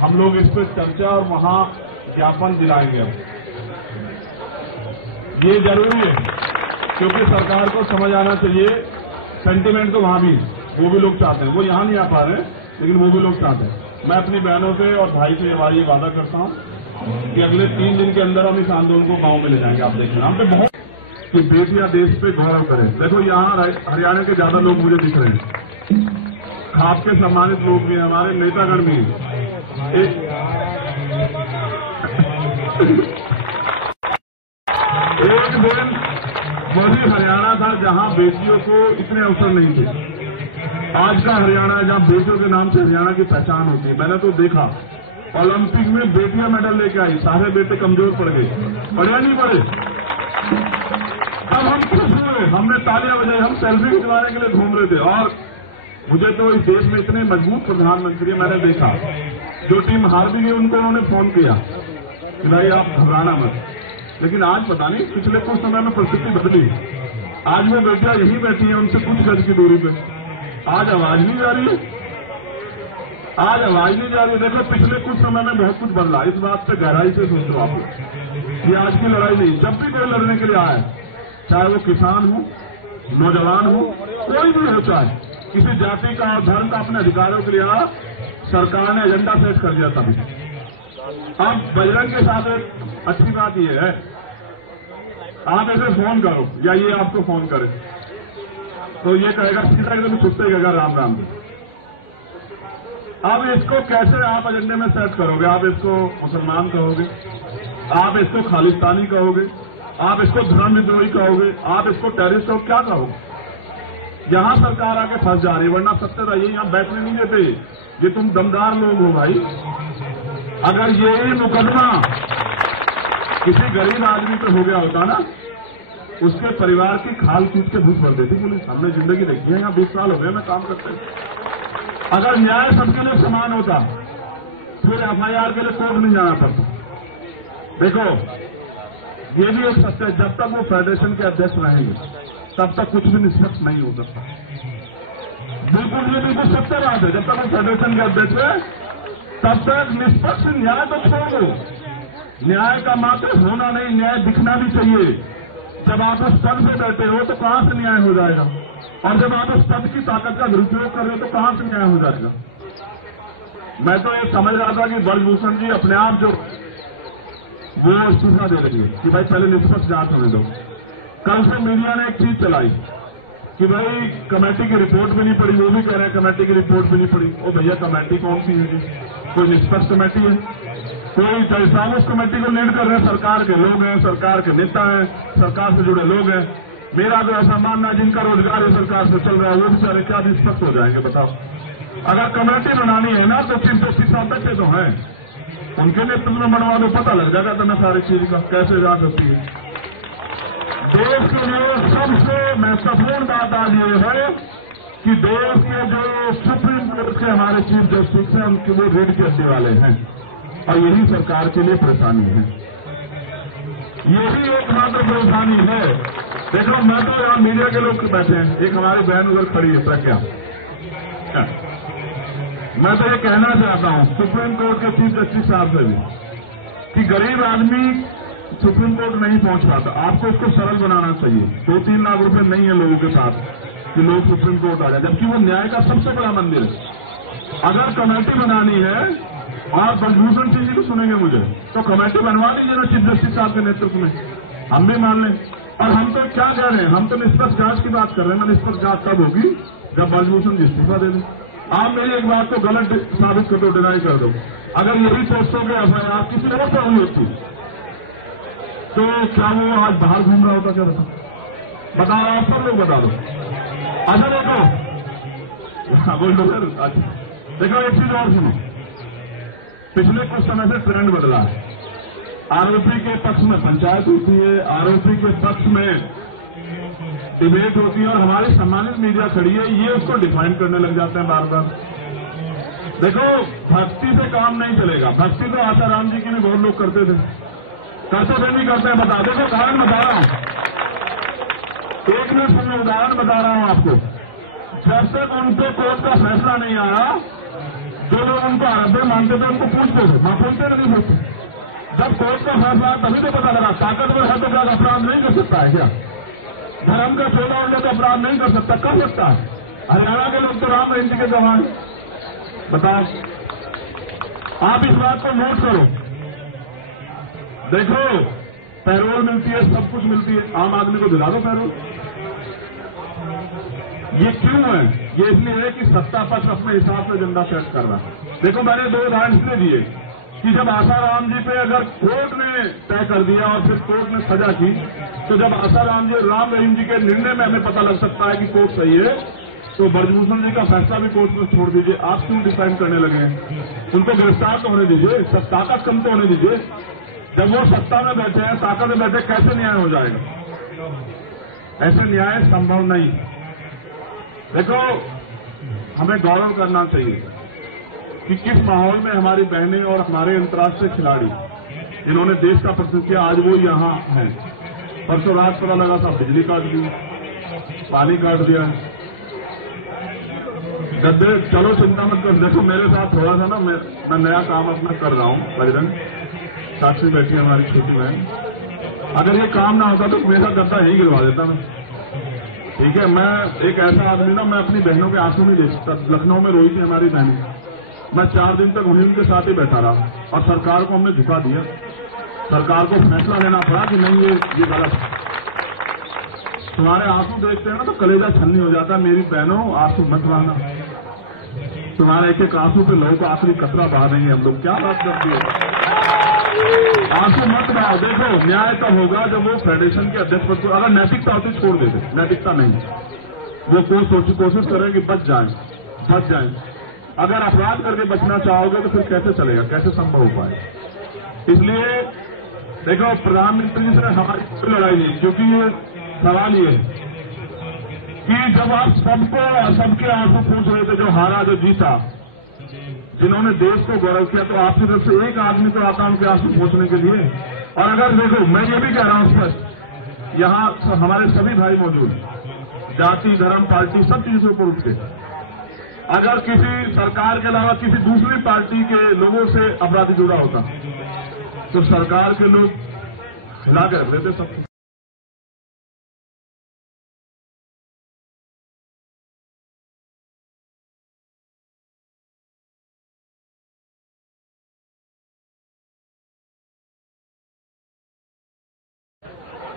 हम लोग इस पे चर्चा और वहां ज्ञापन दिलाएंगे। अब ये जरूरी है क्योंकि सरकार को समझ आना चाहिए, सेंटिमेंट तो वहां भी, वो भी लोग चाहते हैं, वो यहां नहीं आ पा रहे लेकिन वो भी लोग चाहते हैं। मैं अपनी बहनों से और भाई से ये वादा करता हूं कि अगले 3 दिन के अंदर हम इस आंदोलन को गांव में ले जाएंगे। आप देखिए, हम पे बहुत कि बेटियां देश पे गौरव करें। देखो, यहाँ हरियाणा के ज्यादा लोग मुझे दिख रहे हैं, खाप के सम्मानित लोग भी हैं, हमारे नेतागण भी हैं। एक दिन वही हरियाणा था जहां बेटियों को इतने अवसर नहीं थे। आज का हरियाणा है जहां बेटियों के नाम से हरियाणा की पहचान होती है। मैंने तो देखा, ओलंपिक में बेटियां मेडल लेके आई, सारे बेटे कमजोर पड़ गए, पड़े या नहीं पड़े? तब हम खुश हुए, हमने तालियां बजाई, हम सेल्फी खिंचवाने के लिए घूम रहे थे। और मुझे तो इस देश में इतने मजबूत प्रधानमंत्री मैंने देखा, जो टीम हार भी गई उनको उन्होंने फोन किया कि भाई आप घबराना मत। लेकिन आज पता नहीं, पिछले कुछ समय में परिस्थिति बदली। आज वो बेटियां यहीं बैठी हैं, उनसे कुछ गज की दूरी पे। आज आवाज नहीं जा रही है, आज आवाज नहीं जा रही। देखो, पिछले कुछ समय में बहुत कुछ बदला। इस बात पे गहराई से सोचो आप लोग। ये आज की लड़ाई नहीं, जब भी कोई लड़ने के लिए आए, चाहे वो किसान हो, नौजवान हो, कोई भी हो, चाहे किसी जाति का और धर्म का अपने अधिकारों के लिए आया, सरकार ने एजेंडा सेट कर दिया तभी। अब बजरंग के साथ एक अच्छी बात यह है, आप ऐसे फोन करो या ये आपको फोन करे तो ये कहेगा सीधा एकदम छुट्टे कहेगा राम राम। अब इसको कैसे आप एजेंडे में सेट करोगे? आप इसको मुसलमान कहोगे, आप इसको खालिस्तानी कहोगे, आप इसको धर्म विद्रोही कहोगे, आप इसको टेररिस्ट कहोगे, क्या कहोगे? यहां सरकार आके फंस जा रही है, वरना सत्य रहिए, यहां बैठने नहीं देते। ये तुम दमदार लोग हो भाई। अगर यही मुकदमा किसी गरीब आदमी पे हो गया होता ना, उसके परिवार की खाल कूट के भूख भर देती पुलिस। हमने जिंदगी देखी है, यहाँ 20 साल हो गए मैं काम करते। अगर न्याय सबके लिए समान होता, फिर एफआईआर के लिए कोर्ट नहीं जाना पड़ता। देखो, ये भी एक सत्य है, जब तक वो फेडरेशन के अध्यक्ष रहेंगे तब तक कुछ भी निष्पक्ष नहीं हो सकता। बिल्कुल, ये बिल्कुल सत्य बात है। जब तक वो फेडरेशन के अध्यक्ष है तब तक निष्पक्ष न्याय तो छोड़ दो, न्याय का मात्र होना नहीं, न्याय दिखना भी चाहिए। जब आप उस पद से बैठे हो तो कहां से न्याय हो जाएगा? और जब आप उस पद की ताकत का दुरुपयोग कर रहे हो तो कहां से न्याय हो जाएगा? मैं तो ये समझ रहा था कि ब्रजभूषण जी अपने आप जो वो इस्तीफा दे रही है कि भाई पहले निष्पक्ष जांच होने दो। कल से मीडिया ने एक चीज चलाई कि भाई कमेटी की रिपोर्ट भी नहीं पड़ी, वो भी कह रहे हैं कमेटी की रिपोर्ट भी नहीं पड़ी। ओ भैया, कमेटी कौन सी है? कोई निष्पक्ष कमेटी है? कोई जैसा उस कमेटी को लीड कर रहे हैं सरकार के लोग हैं, सरकार के नेता हैं, सरकार से जुड़े लोग हैं। मेरा तो ऐसा मानना है जिनका रोजगार है सरकार से चल रहा है, वो बेचारे क्या निष्पक्ष हो जाएंगे बताओ? अगर कमेटी बनानी है ना तो 330 साल तक के तो हैं, उनके नेतृत्व में बनवा दो, पता लग जाएगा तुम्हें सारी चीज का कैसे जांच होती है। देश के लिए सबसे महत्वपूर्ण बात आज ये है कि देश के जो सुप्रीम कोर्ट के हमारे चीफ जस्टिस हैं उनके वो रीढ़ के हड्डी वाले हैं और यही सरकार के लिए परेशानी है। यही एकमात्र परेशानी है। देखो, मैं तो यहाँ मीडिया के लोग बैठे हैं, एक हमारी बहन उधर खड़ी है प्रज्ञा। मैं तो ये कहना चाहता हूँ सुप्रीम कोर्ट के चीफ जस्टिस साहब से भी कि गरीब आदमी सुप्रीम कोर्ट नहीं पहुंच पाता, आपको उसको सरल बनाना चाहिए। 2-3 लाख रुपए नहीं है लोगों के पास कि लोग सुप्रीम कोर्ट आ जाए, जबकि वो न्याय का सबसे बड़ा मंदिर है। अगर कमेटी बनानी है आप बलभूषण सिंह जी को सुनेंगे मुझे, तो कमेटी बनवा लीजिए ना चीफ जस्टिस साहब के नेतृत्व में, हम भी मान लें। और हम तो क्या कह रहे हैं, हम तो निष्पक्ष जांच की बात कर रहे हैं। निष्पक्ष जांच तब होगी जब बलभूषण जी इस्तीफा दे दें। आप मेरी एक बात को गलत साबित कर दो, डिनाई कर दो। अगर यही सोचते कि एफआईआर किसी और पर हुई होती तो क्या वो आज बाहर घूम रहा होता? क्या बता रहा हूं, सब लोग बता दो। अच्छा देखो, बोल दो सर। अच्छा देखो, एक चीज और सुनो, पिछले कुछ समय से ट्रेंड बदला है। आरोपी के पक्ष में पंचायत होती है, आरोपी के पक्ष में डिबेट होती है, और हमारी सम्मानित मीडिया खड़ी है, ये उसको डिफाइन करने लग जाते हैं बार बार। देखो, भक्ति से काम नहीं चलेगा। भक्ति तो आसाराम जी की भी बहुत लोग करते थे, नहीं करते हैं। बता देखो, उदाहरण बता रहा हूं, एक मिनट सुनिए, उदाहरण बता रहा हूं आपको। जब तक उनके कोर्ट का फैसला नहीं आया, जो लोग उनको आरोपी मानते थे उनको पूछते थे, हाँ पूछते नहीं पूछते। जब कोर्ट का फैसला तभी तो पता लगा ताकतवर है तो क्या अपराध नहीं कर सकता है क्या? धर्म का चोला उड़े तो अपराध नहीं कर सकता, कर सकता है। हरियाणा के लोग तो राम रहीम जी के जवान। बताओ, आप इस बात को नोट करो। देखो, पैरोल मिलती है, सब कुछ मिलती है, आम आदमी को दिला दो पैरोल। ये क्यों है? ये इसलिए है कि सत्ता पक्ष अपने हिसाब से एजेंडा सेट कर रहा है। देखो, मैंने दो उदाहरण इसलिए दिए कि जब आसाराम जी पे अगर कोर्ट ने तय कर दिया और फिर कोर्ट ने सजा की, तो जब आसाराम जी राम रहीम जी के निर्णय में हमें पता लग सकता है कि कोर्ट सही है, तो बलभूषण जी का फैसला भी कोर्ट में छोड़ दीजिए। आप क्यों डिफाइन करने लगे हैं? उनको गिरफ्तार तो होने दीजिए, सब ताकत कम तो होने दीजिए। जब वो सत्ता में बैठे हैं, ताकत में बैठे, कैसे न्याय हो जाएगा? ऐसे न्याय संभव नहीं। देखो, हमें गौरव करना चाहिए कि किस माहौल में हमारी बहनें और हमारे अंतर्राष्ट्रीय खिलाड़ी जिन्होंने देश का प्रतिनिधित्व किया, आज वो यहाँ हैं। परसों रात पता लगा था बिजली काट दी, पानी काट दिया। गद्दे, चलो चिंता मत कर। देखो, मेरे साथ थोड़ा सा ना, मैं नया काम अपना कर रहा हूँ। परिजन साक्षी बैठी है हमारी छोटी बहन। अगर ये काम ना होता तो मेरा गद्दा यही गिरवा देता मैं। ठीक है, मैं एक ऐसा आदमी ना, मैं अपनी बहनों के आंसू नहीं देख सकता। लखनऊ में रोई थी हमारी बहनें, मैं 4 दिन तक उन्हीं के साथ ही बैठा रहा, और सरकार को हमने झुका दिया। सरकार को फैसला लेना पड़ा कि नहीं, ये गलत है। तुम्हारे आंसू देखते हैं ना तो कलेजा छलनी हो जाता है। मेरी बहनों, आंसू मत बहाना। तुम्हारे एक एक आंसू पे लहू का आखिरी कतरा बहा देंगे हम लोग। क्या बात करती है? आंसू मत बहाओ। देखो, न्याय तब होगा जब वो फेडरेशन के अध्यक्ष पद को, अगर नैतिकता होती छोड़ देते, नैतिकता नहीं, वो कोशिश करें कि बच जाए। अगर अपराध करके बचना चाहोगे तो फिर कैसे चलेगा, कैसे संभव हो पाए? इसलिए देखो, प्रधानमंत्री जी से हमारी कोई लड़ाई नहीं, क्योंकि ये सवाल ये है कि जब आप सबके आंसू पूछ रहे थे, जो हारा जो जीता, जिन्होंने देश को गौरव किया, तो आपकी तरफ से एक आदमी तो आता उनके आंसू पूछने के लिए। और अगर देखो, मैं ये भी कह रहा हूं स्पष्ट, यहाँ हमारे सभी भाई मौजूद, जाति, धर्म, पार्टी, सब चीजों से ऊपर उठ के, अगर किसी सरकार के अलावा किसी दूसरी पार्टी के लोगों से अपराधी जुड़ा होता तो सरकार के लोग हिला के रख देते सब।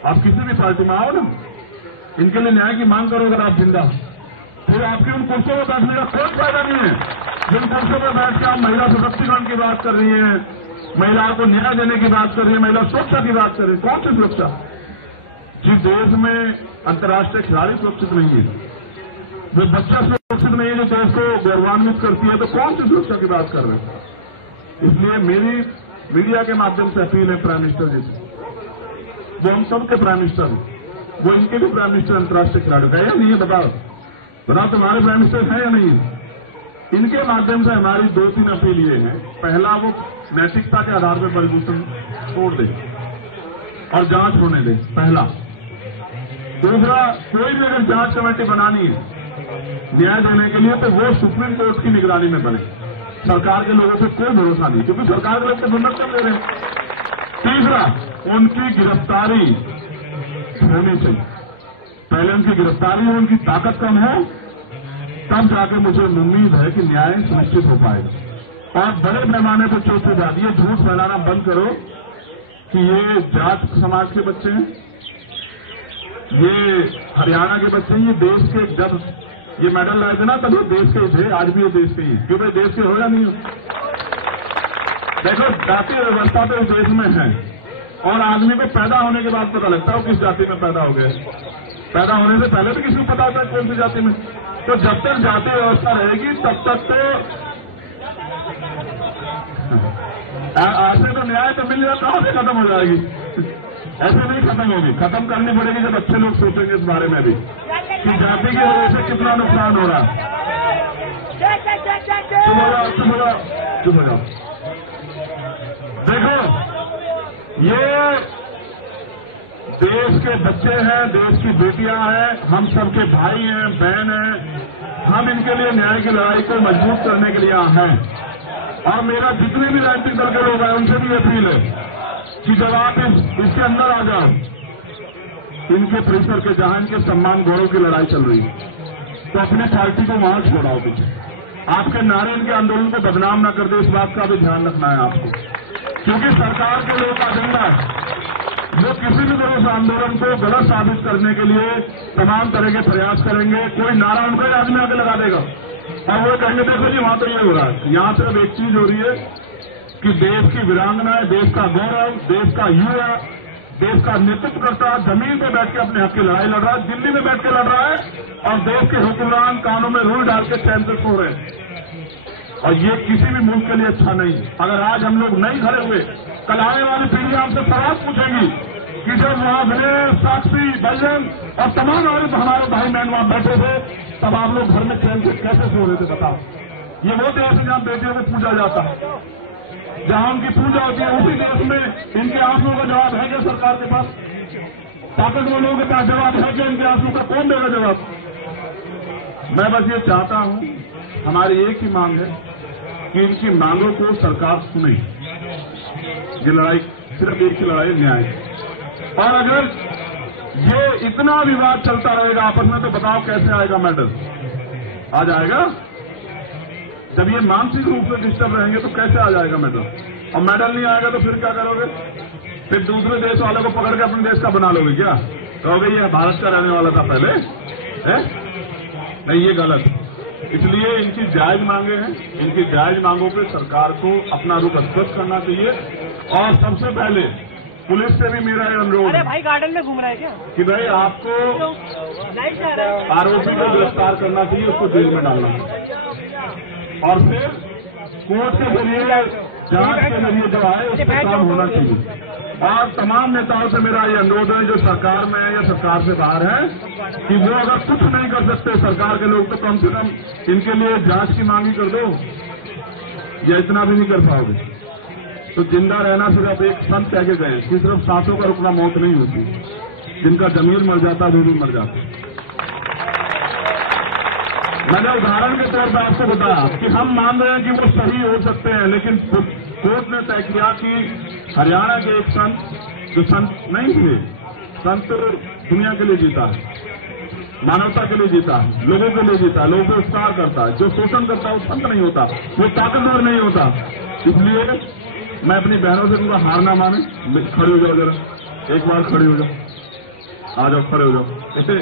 आप किसी भी पार्टी में आओ ना, इनके लिए न्याय की मांग करो। अगर आप जिंदा, फिर आपकी उन कुर्सियों में बैठने का कोई फायदा नहीं है। जिन कुर्सियों में बैठ के आप महिला सशक्तिकरण की बात कर रही हैं, महिलाओं को न्याय देने की बात कर रही है, महिला सुरक्षा की बात कर रही है, कौन सी सुरक्षा? जिस देश में अंतर्राष्ट्रीय खिलाड़ी सुरक्षित नहीं है, जो बच्चा सुरक्षित नहीं है, जो देश को गौरवान्वित करती है, तो कौन सी सुरक्षा की बात कर रहे हैं? इसलिए मेरी मीडिया के माध्यम से अपील है प्राइम मिनिस्टर जी से, वो हम सबके प्राइम मिनिस्टर हैं, वो इनके भी प्राइम मिनिस्टर अंतर्राष्ट्रीय खिलाड़ी है या नहीं है? बताओ तुम्हारे प्राइम मिनिस्टर है या नहीं है? इनके माध्यम से हमारी 2-3 अपील ये है। पहला, वो नैतिकता के आधार पर बलभूषण छोड़ दे और जांच होने दे, पहला। दूसरा, कोई भी अगर जांच कमेटी बनानी है न्याय देने के लिए, तो वो सुप्रीम कोर्ट की निगरानी में बने। सरकार के लोगों से कोई भरोसा नहीं, क्योंकि सरकार के लोग तो दुर्लभ कर दे रहे हैं। तीसरा, उनकी गिरफ्तारी होनी चाहिए। पहले उनकी गिरफ्तारी हो, उनकी ताकत कम हो, तब जाकर मुझे उम्मीद है कि न्याय सुनिश्चित हो पाएगा। और बड़े पैमाने पर चोट पहुंचा दी। झूठ फैलाना बंद करो कि ये जाट समाज के बच्चे हैं, ये हरियाणा के बच्चे हैं, ये देश के जब ये मेडल लाए थे ना तब ये देश के थे, आज भी ये देश के ही। क्यों भाई देश के हो या नहीं हो? देखो जातीय व्यवस्था तो इस देश में है और आदमी को पैदा होने के बाद पता लगता है वो किस जाति में पैदा हो गए। पैदा होने से पहले तो किसी को पता होता है कौन सी जाति में। तो जब तक जातीय व्यवस्था रहेगी तब तक तो ऐसे तो न्याय तो मिल जाता है, खत्म हो जाएगी। ऐसे नहीं खत्म होगी, खत्म करनी पड़ेगी जब अच्छे लोग सोचेंगे इस बारे में भी कि जाति की वजह से कितना नुकसान हो रहा है। चुप हो जाओ, चुप हो जाओ, चुप हो जाओ। देखो ये देश के बच्चे हैं, देश की बेटियां हैं, हम सबके भाई हैं, बहन हैं। हम इनके लिए न्याय की लड़ाई को मजबूत करने के लिए हैं। और मेरा जितने भी राजनीतिक दल के लोग हैं उनसे भी अपील है कि जब आप इसके अंदर आ जाओ, इनके परिसर के जहां इनके सम्मान गौरव की लड़ाई चल रही है, तो अपनी पार्टी को वहां छोड़ाओ पीछे। आपके नारे इनके आंदोलन को बदनाम न कर दे, इस बात का भी ध्यान रखना है आपको। क्योंकि सरकार के लोग का एजेंडा जो किसी भी तरह से आंदोलन को गलत साबित करने के लिए तमाम तरह के प्रयास करेंगे। कोई नारा उनका ही आदमी आके लगा देगा और वो कहेंगे देखो जी वहां तो ये हो रहा है। यहां सिर्फ एक चीज हो रही है कि देश की वीरांगना, देश का गौरव, देश का युवा, देश का नेतृत्व करता जमीन पे बैठ के अपने हक की लड़ाई लड़ रहा है, दिल्ली में बैठ के लड़ रहा है और देश के हुक्मरान कानों में रूल डाल के चैन से सो रहे हैं। और ये किसी भी मुल्क के लिए अच्छा नहीं। अगर आज हम लोग नहीं खड़े हुए, कल आने वाली पीढ़ी हमसे सवाल पूछेगी कि जब वहां गणेश, साक्षी, बजरंग और तमाम हमारे भाई बहन वहां बैठे थे तब आप लोग घर में चैन से कैसे सो रहे थे बताओ। ये वो देश है जहां बेटियों को पूजा जाता है, जहां उनकी पूजा होती है। उसी देश में इनके आंसुओं का जवाब है क्या सरकार के पास? ताकतवर लोगों के पास जवाब है क्या? इनके आंसुओं का कौन देगा जवाब? मैं बस ये चाहता हूं, हमारी एक ही मांग है कि इनकी मांगों को सरकार सुने। ये लड़ाई सिर्फ एक की लड़ाई न्याय। और अगर ये इतना विवाद चलता रहेगा आपस में तो बताओ कैसे आएगा मेडल? आ जाएगा? जब ये मानसिक रूप से डिस्टर्ब रहेंगे तो कैसे आ जाएगा मेडल? और मेडल नहीं आएगा तो फिर क्या करोगे? फिर दूसरे देश वालों को पकड़ के अपने देश का बना लोगे क्या? कहोगे ये भारत का रहने वाला था पहले है? नहीं, ये गलत। इसलिए इनकी जायज मांगे हैं, इनकी जायज मांगों पे सरकार को अपना रुख स्पष्ट करना चाहिए। और सबसे पहले पुलिस से भी मेरा ये अनुरोध है, भाई गार्डन में घूम रहा है क्या, कि भाई आपको आरोपी को गिरफ्तार करना चाहिए, उसको जेल में डालना और फिर कोर्ट के जरिए, जांच के जरिए जो है उस पर काम होना चाहिए। और तमाम नेताओं से मेरा ये अनुरोध है जो सरकार में है या सरकार से बाहर है कि वो अगर कुछ नहीं कर सकते सरकार के लोग तो कम से कम इनके लिए जांच की मांग ही कर दो। या इतना भी नहीं कर पाओगे तो जिंदा रहना सिर्फ एक संत कह के गए कि सिर्फ सांसों का रुकना मौत नहीं होती, जिनका जमीर मर जाता वो भी मर जाता। मैंने उदाहरण के तौर पर आपको बताया कि हम मान रहे हैं कि वो सही हो सकते हैं, लेकिन कोर्ट ने तय किया कि हरियाणा के एक संत, जो संत नहीं थे, संत दुनिया के लिए जीता है, मानवता के लिए जीता है, लोगों के लिए जीता है, लोगों को उपकार करता है। जो शोषण करता है वो संत नहीं होता, वो ताकतवर नहीं होता। इसलिए मैं अपनी बहनों से उनका हार ना माने। खड़े हो जाओ जरा, एक बार खड़े हो जाओ, आ जाओ, खड़े हो जाओ, ऐसे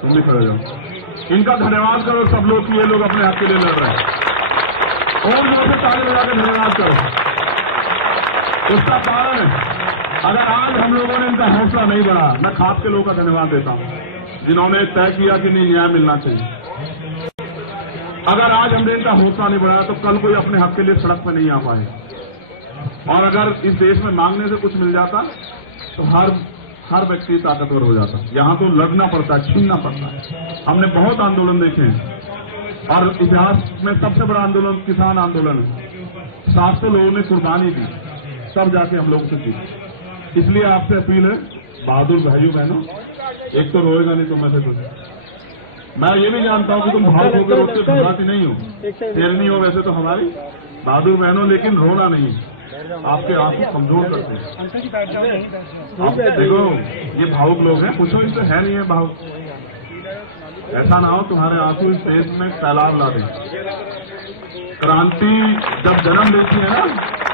तुम भी खड़े हो जाओ। इनका धन्यवाद करो सब लोग कि ये लोग अपने हक के लिए लड़ रहे हैं और लोगों से ताली बजा के धन्यवाद करो। उसका कारण है अगर आज हम लोगों ने इनका हौसला नहीं बढ़ा, मैं खास के लोगों का धन्यवाद देता हूं जिन्होंने तय किया कि नहीं न्याय मिलना चाहिए। अगर आज हमने इनका हौसला नहीं बढ़ाया तो कल कोई अपने हक के लिए सड़क पर नहीं आ पाए। और अगर इस देश में मांगने से कुछ मिल जाता तो हर व्यक्ति ताकतवर हो जाता। यहां तो लड़ना पड़ता है, छीनना पड़ता है। हमने बहुत आंदोलन देखे हैं और इतिहास में सबसे बड़ा आंदोलन किसान आंदोलन है। 700 लोगों ने कुर्बानी दी, तब जाके हम लोगों से जीते। इसलिए आपसे अपील है बहादुर भाइयों बहनों, एक तो रोएगा नहीं तो मैं से कुछ। मैं ये भी जानता हूं कि तुम भाव होकर रोते भगाती नहीं हो, शेरनी हो वैसे तो हमारी बहादुर बहनों, लेकिन रोना नहीं, आपके आंसू कमजोर करते हैं। आप देखो ये भावुक लोग हैं, पूछो इनसे है नहीं है भावुक। ऐसा ना हो तुम्हारे आंसू इस देश में सैलाब ला दें। क्रांति जब जन्म लेती है ना,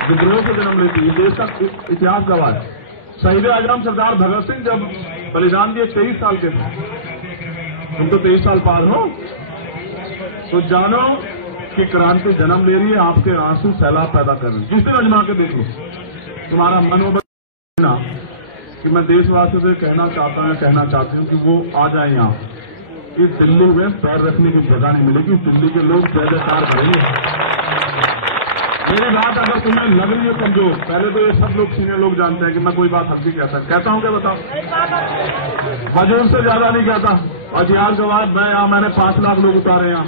विद्रोह से जन्म लेती है, देश का इतिहास गवाह है। शहीद आजम सरदार भगत सिंह जब बलिदान दिए 23 साल के थे, तुम तो 23 साल पार हो, तो जानो कि क्रांति जन्म ले रही है, आपके आंसू सैलाब पैदा कर रही है। जिस दिन अजमा के देख लो, तुम्हारा मनोबल ना कि मैं देशवासियों से कहना चाहती हूँ कि वो आ जाए यहाँ। इस दिल्ली में पैर रखने की जगह नहीं मिलेगी, दिल्ली के लोग जय जयकार करेंगे। मेरी बात अगर तुम्हें लग रही है कमजोर, पहले तो ये सब लोग सीनियर लोग जानते हैं कि मैं कोई बात हल्की कहता हूँ क्या बताओ, वजूद से ज्यादा नहीं कहता। और बिहार के बाद मैंने 5 लाख लोग उतारे यहाँ,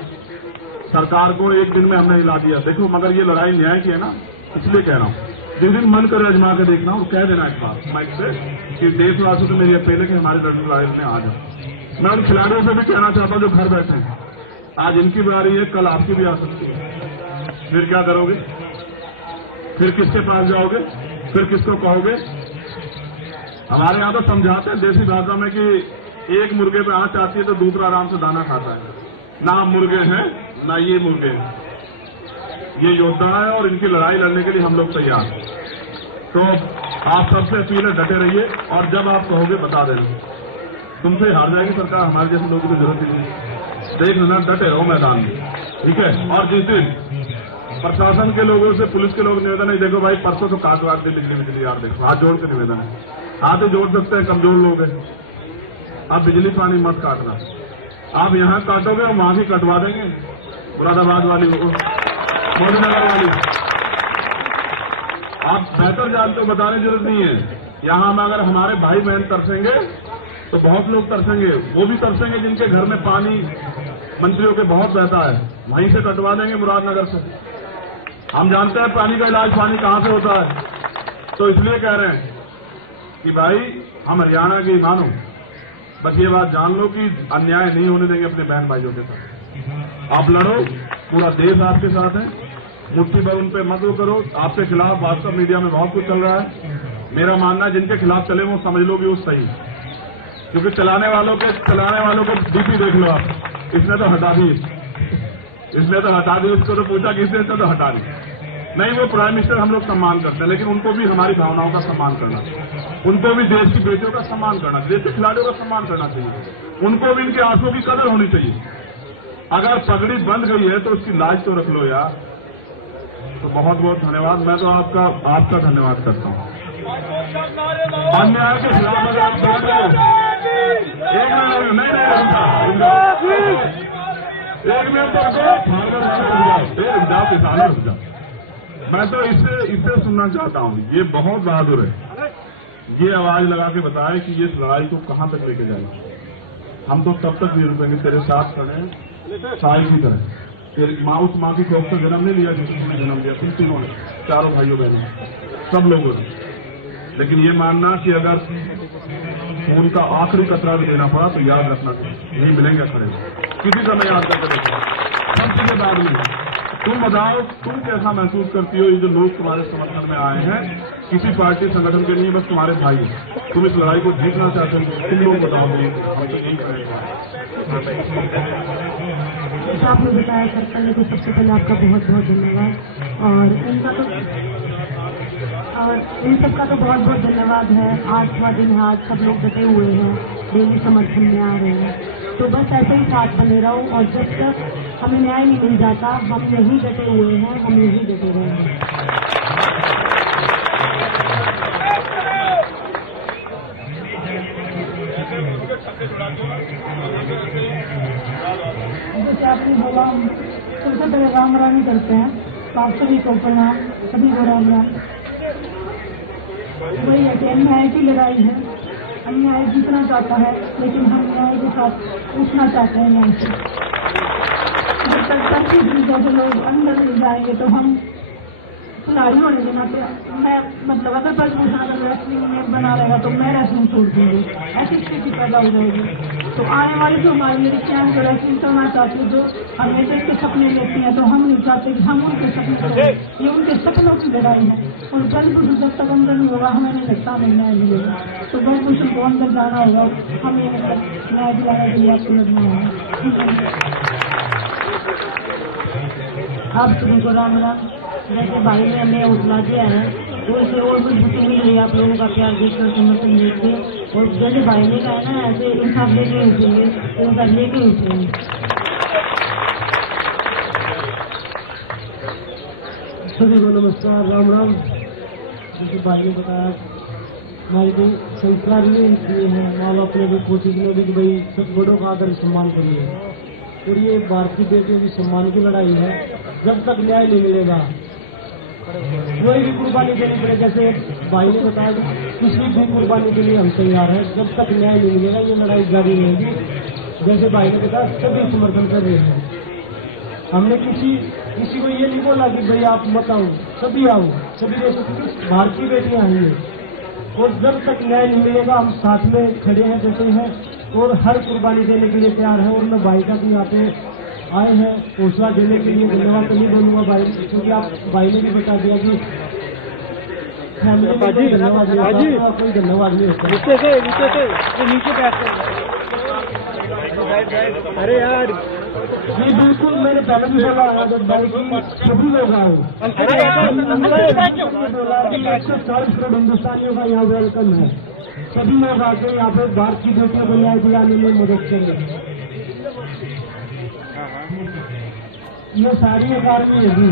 सरकार को एक दिन में हमने हिला दिया। देखो, मगर ये लड़ाई न्याय की है ना, इसलिए कह रहा हूँ। जिस दिन मन करे अजमा के देखना और कह देना एक बात माइक से कि देशवासियों से मेरी अपील है कि हमारे लड़ाई में आ जाओ। मैं उन खिलाड़ियों से भी कहना चाहता हूँ जो घर बैठे हैं, आज इनकी बारी है, कल आपकी भी आ सकती है। फिर क्या करोगे? फिर किसके पास जाओगे? फिर किसको कहोगे? हमारे यहाँ तो समझाते हैं देसी भाषा में कि एक मुर्गे पे आंच आती है तो दूसरा आराम से दाना खाता है। ना मुर्गे हैं ना ये मुर्गे हैं, ये योद्धा है और इनकी लड़ाई लड़ने के लिए हम लोग तैयार हैं। तो आप सबसे अपील है, डटे रहिए और जब आप कहोगे बता देना। तुमसे हार जाएगी सरकार, हमारे जैसे लोगों की जरूरत ही नहीं। देख लेना, डटे रहो मैदान में, ठीक है। और जिस दिन प्रशासन के लोगों से, पुलिस के लोग निवेदन है, देखो भाई परसों तो काट दी बिजली यार, देखो हाथ जोड़ के निवेदन है, हाथ ही जोड़ सकते हैं, कमजोर लोग हैं। आप बिजली पानी मत काटना, आप यहाँ काटोगे और वहां भी कटवा देंगे, मुरादाबाद वाली मोदीनगर वाली। आप बेहतर जानते हो, बताने की जरूरत नहीं है। यहां में अगर हमारे भाई बहन तरसेंगे तो बहुत लोग तरसेंगे, वो भी तरसेंगे जिनके घर में पानी मंत्रियों के बहुत बहता है, वहीं से कटवा देंगे मुरादनगर से। हम जानते हैं पानी का इलाज पानी कहां से होता है, तो इसलिए कह रहे हैं कि भाई हम हरियाणा के मानो, बस ये बात जान लो कि अन्याय नहीं होने देंगे अपने बहन भाइयों के साथ। आप लड़ो, पूरा देश आपके साथ है, मुट्ठी भर उन पे मत वो करो। आपके खिलाफ वास्तव मीडिया में बहुत कुछ चल रहा है, मेरा मानना है जिनके खिलाफ चले वो समझ लो भी उस सही, क्योंकि चलाने वालों के डीपी देख लो आप, इसने तो हटा दी, इसको तो पूछा किसने, तो हटा दी। नहीं, वो प्राइम मिनिस्टर हम लोग सम्मान करते हैं, लेकिन उनको भी हमारी भावनाओं का सम्मान करना, उनको भी देश की बेटियों का सम्मान करना, देश के खिलाड़ियों का सम्मान करना चाहिए, उनको भी इनके आंसुओं की कदर होनी चाहिए। अगर पगड़ी बंद गई है तो उसकी लाज तो रख लो यार। तो बहुत बहुत धन्यवाद, मैं तो आपका धन्यवाद करता हूँ। अन्याय के खिलाफ अगर आप बोल रहे हो, एक मिनट किसानों, मैं तो इससे सुनना चाहता हूँ। ये बहुत बहादुर है, ये आवाज लगा के बताए कि ये लड़ाई को कहां तक लेके जाएगी। हम तो तब तक नहीं रुकेंगे, तेरे साथ खड़े साहिल की तरह। तेरी माँ, उस माँ की कोख से जन्म नहीं लिया जिसने जन्म लिया, तुम तीनों ने, चारों भाइयों बहनों, सब लोगों ने। लेकिन ये मानना कि अगर खून का आखिरी कतरा भी देना पड़ा तो याद रखना, नहीं मिलेंगे खड़े, किसी का मैं याद करके देखो, सब के बाद में। तुम बताओ, तुम कैसा महसूस करती हो? ये जो लोग तुम्हारे समर्थन में आए हैं, किसी पार्टी संगठन के नहीं, बस तुम्हारे भाई, तुम इस लड़ाई को जीतना चाहते हो, तुम लोग बताओ। हम तो यही करेंगे। आपने बताया सर, पहले तो सबसे पहले आपका बहुत बहुत धन्यवाद, और इन सबका तो बहुत बहुत धन्यवाद है। 8वां दिन है, आज सब लोग डटे हुए हैं, डेली समर्थन में आ रहे हैं। तो बस ऐसे ही साथ बने रहो, और जब तक हमें न्याय नहीं मिल जाता, हम यही डटे हुए हैं, हम यही डटे रहेंगे। जैसे आपने बोला, सबसे पहले राम राम करते हैं, आप सभी को प्रणाम, सभी को राम राम। वही है कि अन्याय की लड़ाई है, अन्याय जीतना चाहता है, लेकिन हम न्याय के साथ उठना चाहते हैं यहाँ से। जब तक जैसे लोग अंदर मिल जाएंगे तो हम खिलाड़ी होने देना। तो मैं मतलब अगर ब्रजभूषण अगर रेसलिंग में बना रहेगा तो मैं रेसलिंग छोड़ दूंगी, ऐसी स्थिति पैदा हो जाएगी। तो आने वाली जो हमारी लड़कियां जो रेसलिंग करना चाहती है, जो हमेशा के सपने लेती हैं, तो हम नहीं चाहते कि हम उनके सपने करें, ये उनके सपनों की लड़ाई है। और ब्रजभूषण जब तक अंदर नहीं होगा, हमें नहीं लगता हमें न्याय मिलेगा। तो ब्रजभूषण को अंदर जाना होगा, हमें न्याय दिलाने के लिए आपको लड़ना होगा। आप सभी को राम राम। जैसे भाई ने हमें हौसला दिया है तो इसे और मजबूती मिल रही है आप लोगों का प्यार देखकर, समर्थन देखकर। और जैसे भाई ने कहा ना ऐसे इंसाफ लेके उठेंगे तो इंसाफ लेके उठेंगे। सभी को नमस्कार, राम राम। जैसे भाई ने बताया हमारी जो संस्कार ये इसलिए है, माँ बाप ने भी कोशिश में भी कि भाई सब बड़ों का आदर सम्मान करिए। और ये भारतीय बेटियों की सम्मान की लड़ाई है। जब तक न्याय नहीं मिलेगा कोई भी कुर्बानी देनी पड़े, जैसे भाई ने बताया किसी भी कुर्बानी के लिए हम तैयार हैं। जब तक न्याय नहीं मिलेगा ये लड़ाई जारी रहेगी। जैसे भाई ने बताया सभी समर्थन कर रहे हैं। हमने किसी को ये नहीं बोला कि भाई आप मत आओ, सभी आओ, सभी भारतीय बेटियां आई हैं। और जब तक न्याय नहीं मिलेगा हम साथ में खड़े हैं, जैसे हैं, और हर कुर्बानी देने के लिए तैयार है। और मैं भाई का भी यहाँ पे आए हैं हौसला देने के लिए। धन्यवाद तो नहीं बोलूंगा भाई, क्योंकि आप भाई ने भी बता दिया कि फैमिली में कोई धन्यवाद नहीं होता, कोई धन्यवाद नहीं होता। नीचे अरे यार जी बिल्कुल, मैंने पहले भी बोला आजाद भाई की सभी लोग आओ। बोला कि 140 करोड़ हिंदुस्तानियों का यहाँ वेलकम है। सभी लोग आके यहाँ पे भारतीय बेटियों को न्याय दिलाने में मदद करेंगे। ये सारी एक आर्मी है जी,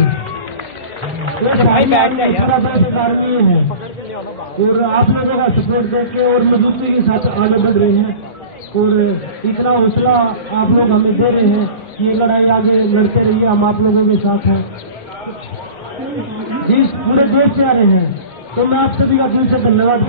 एक आर्मी है। और आप लोगों का सपोर्ट देके और मजबूती के साथ आगे बढ़ रहे हैं। और इतना हौसला आप लोग हमें दे रहे हैं कि ये लड़ाई आगे लड़ते रहिए, हम आप लोगों के साथ हैं। इस पूरे देश से आ रहे हैं तो मैं आप सभी का दिल से धन्यवाद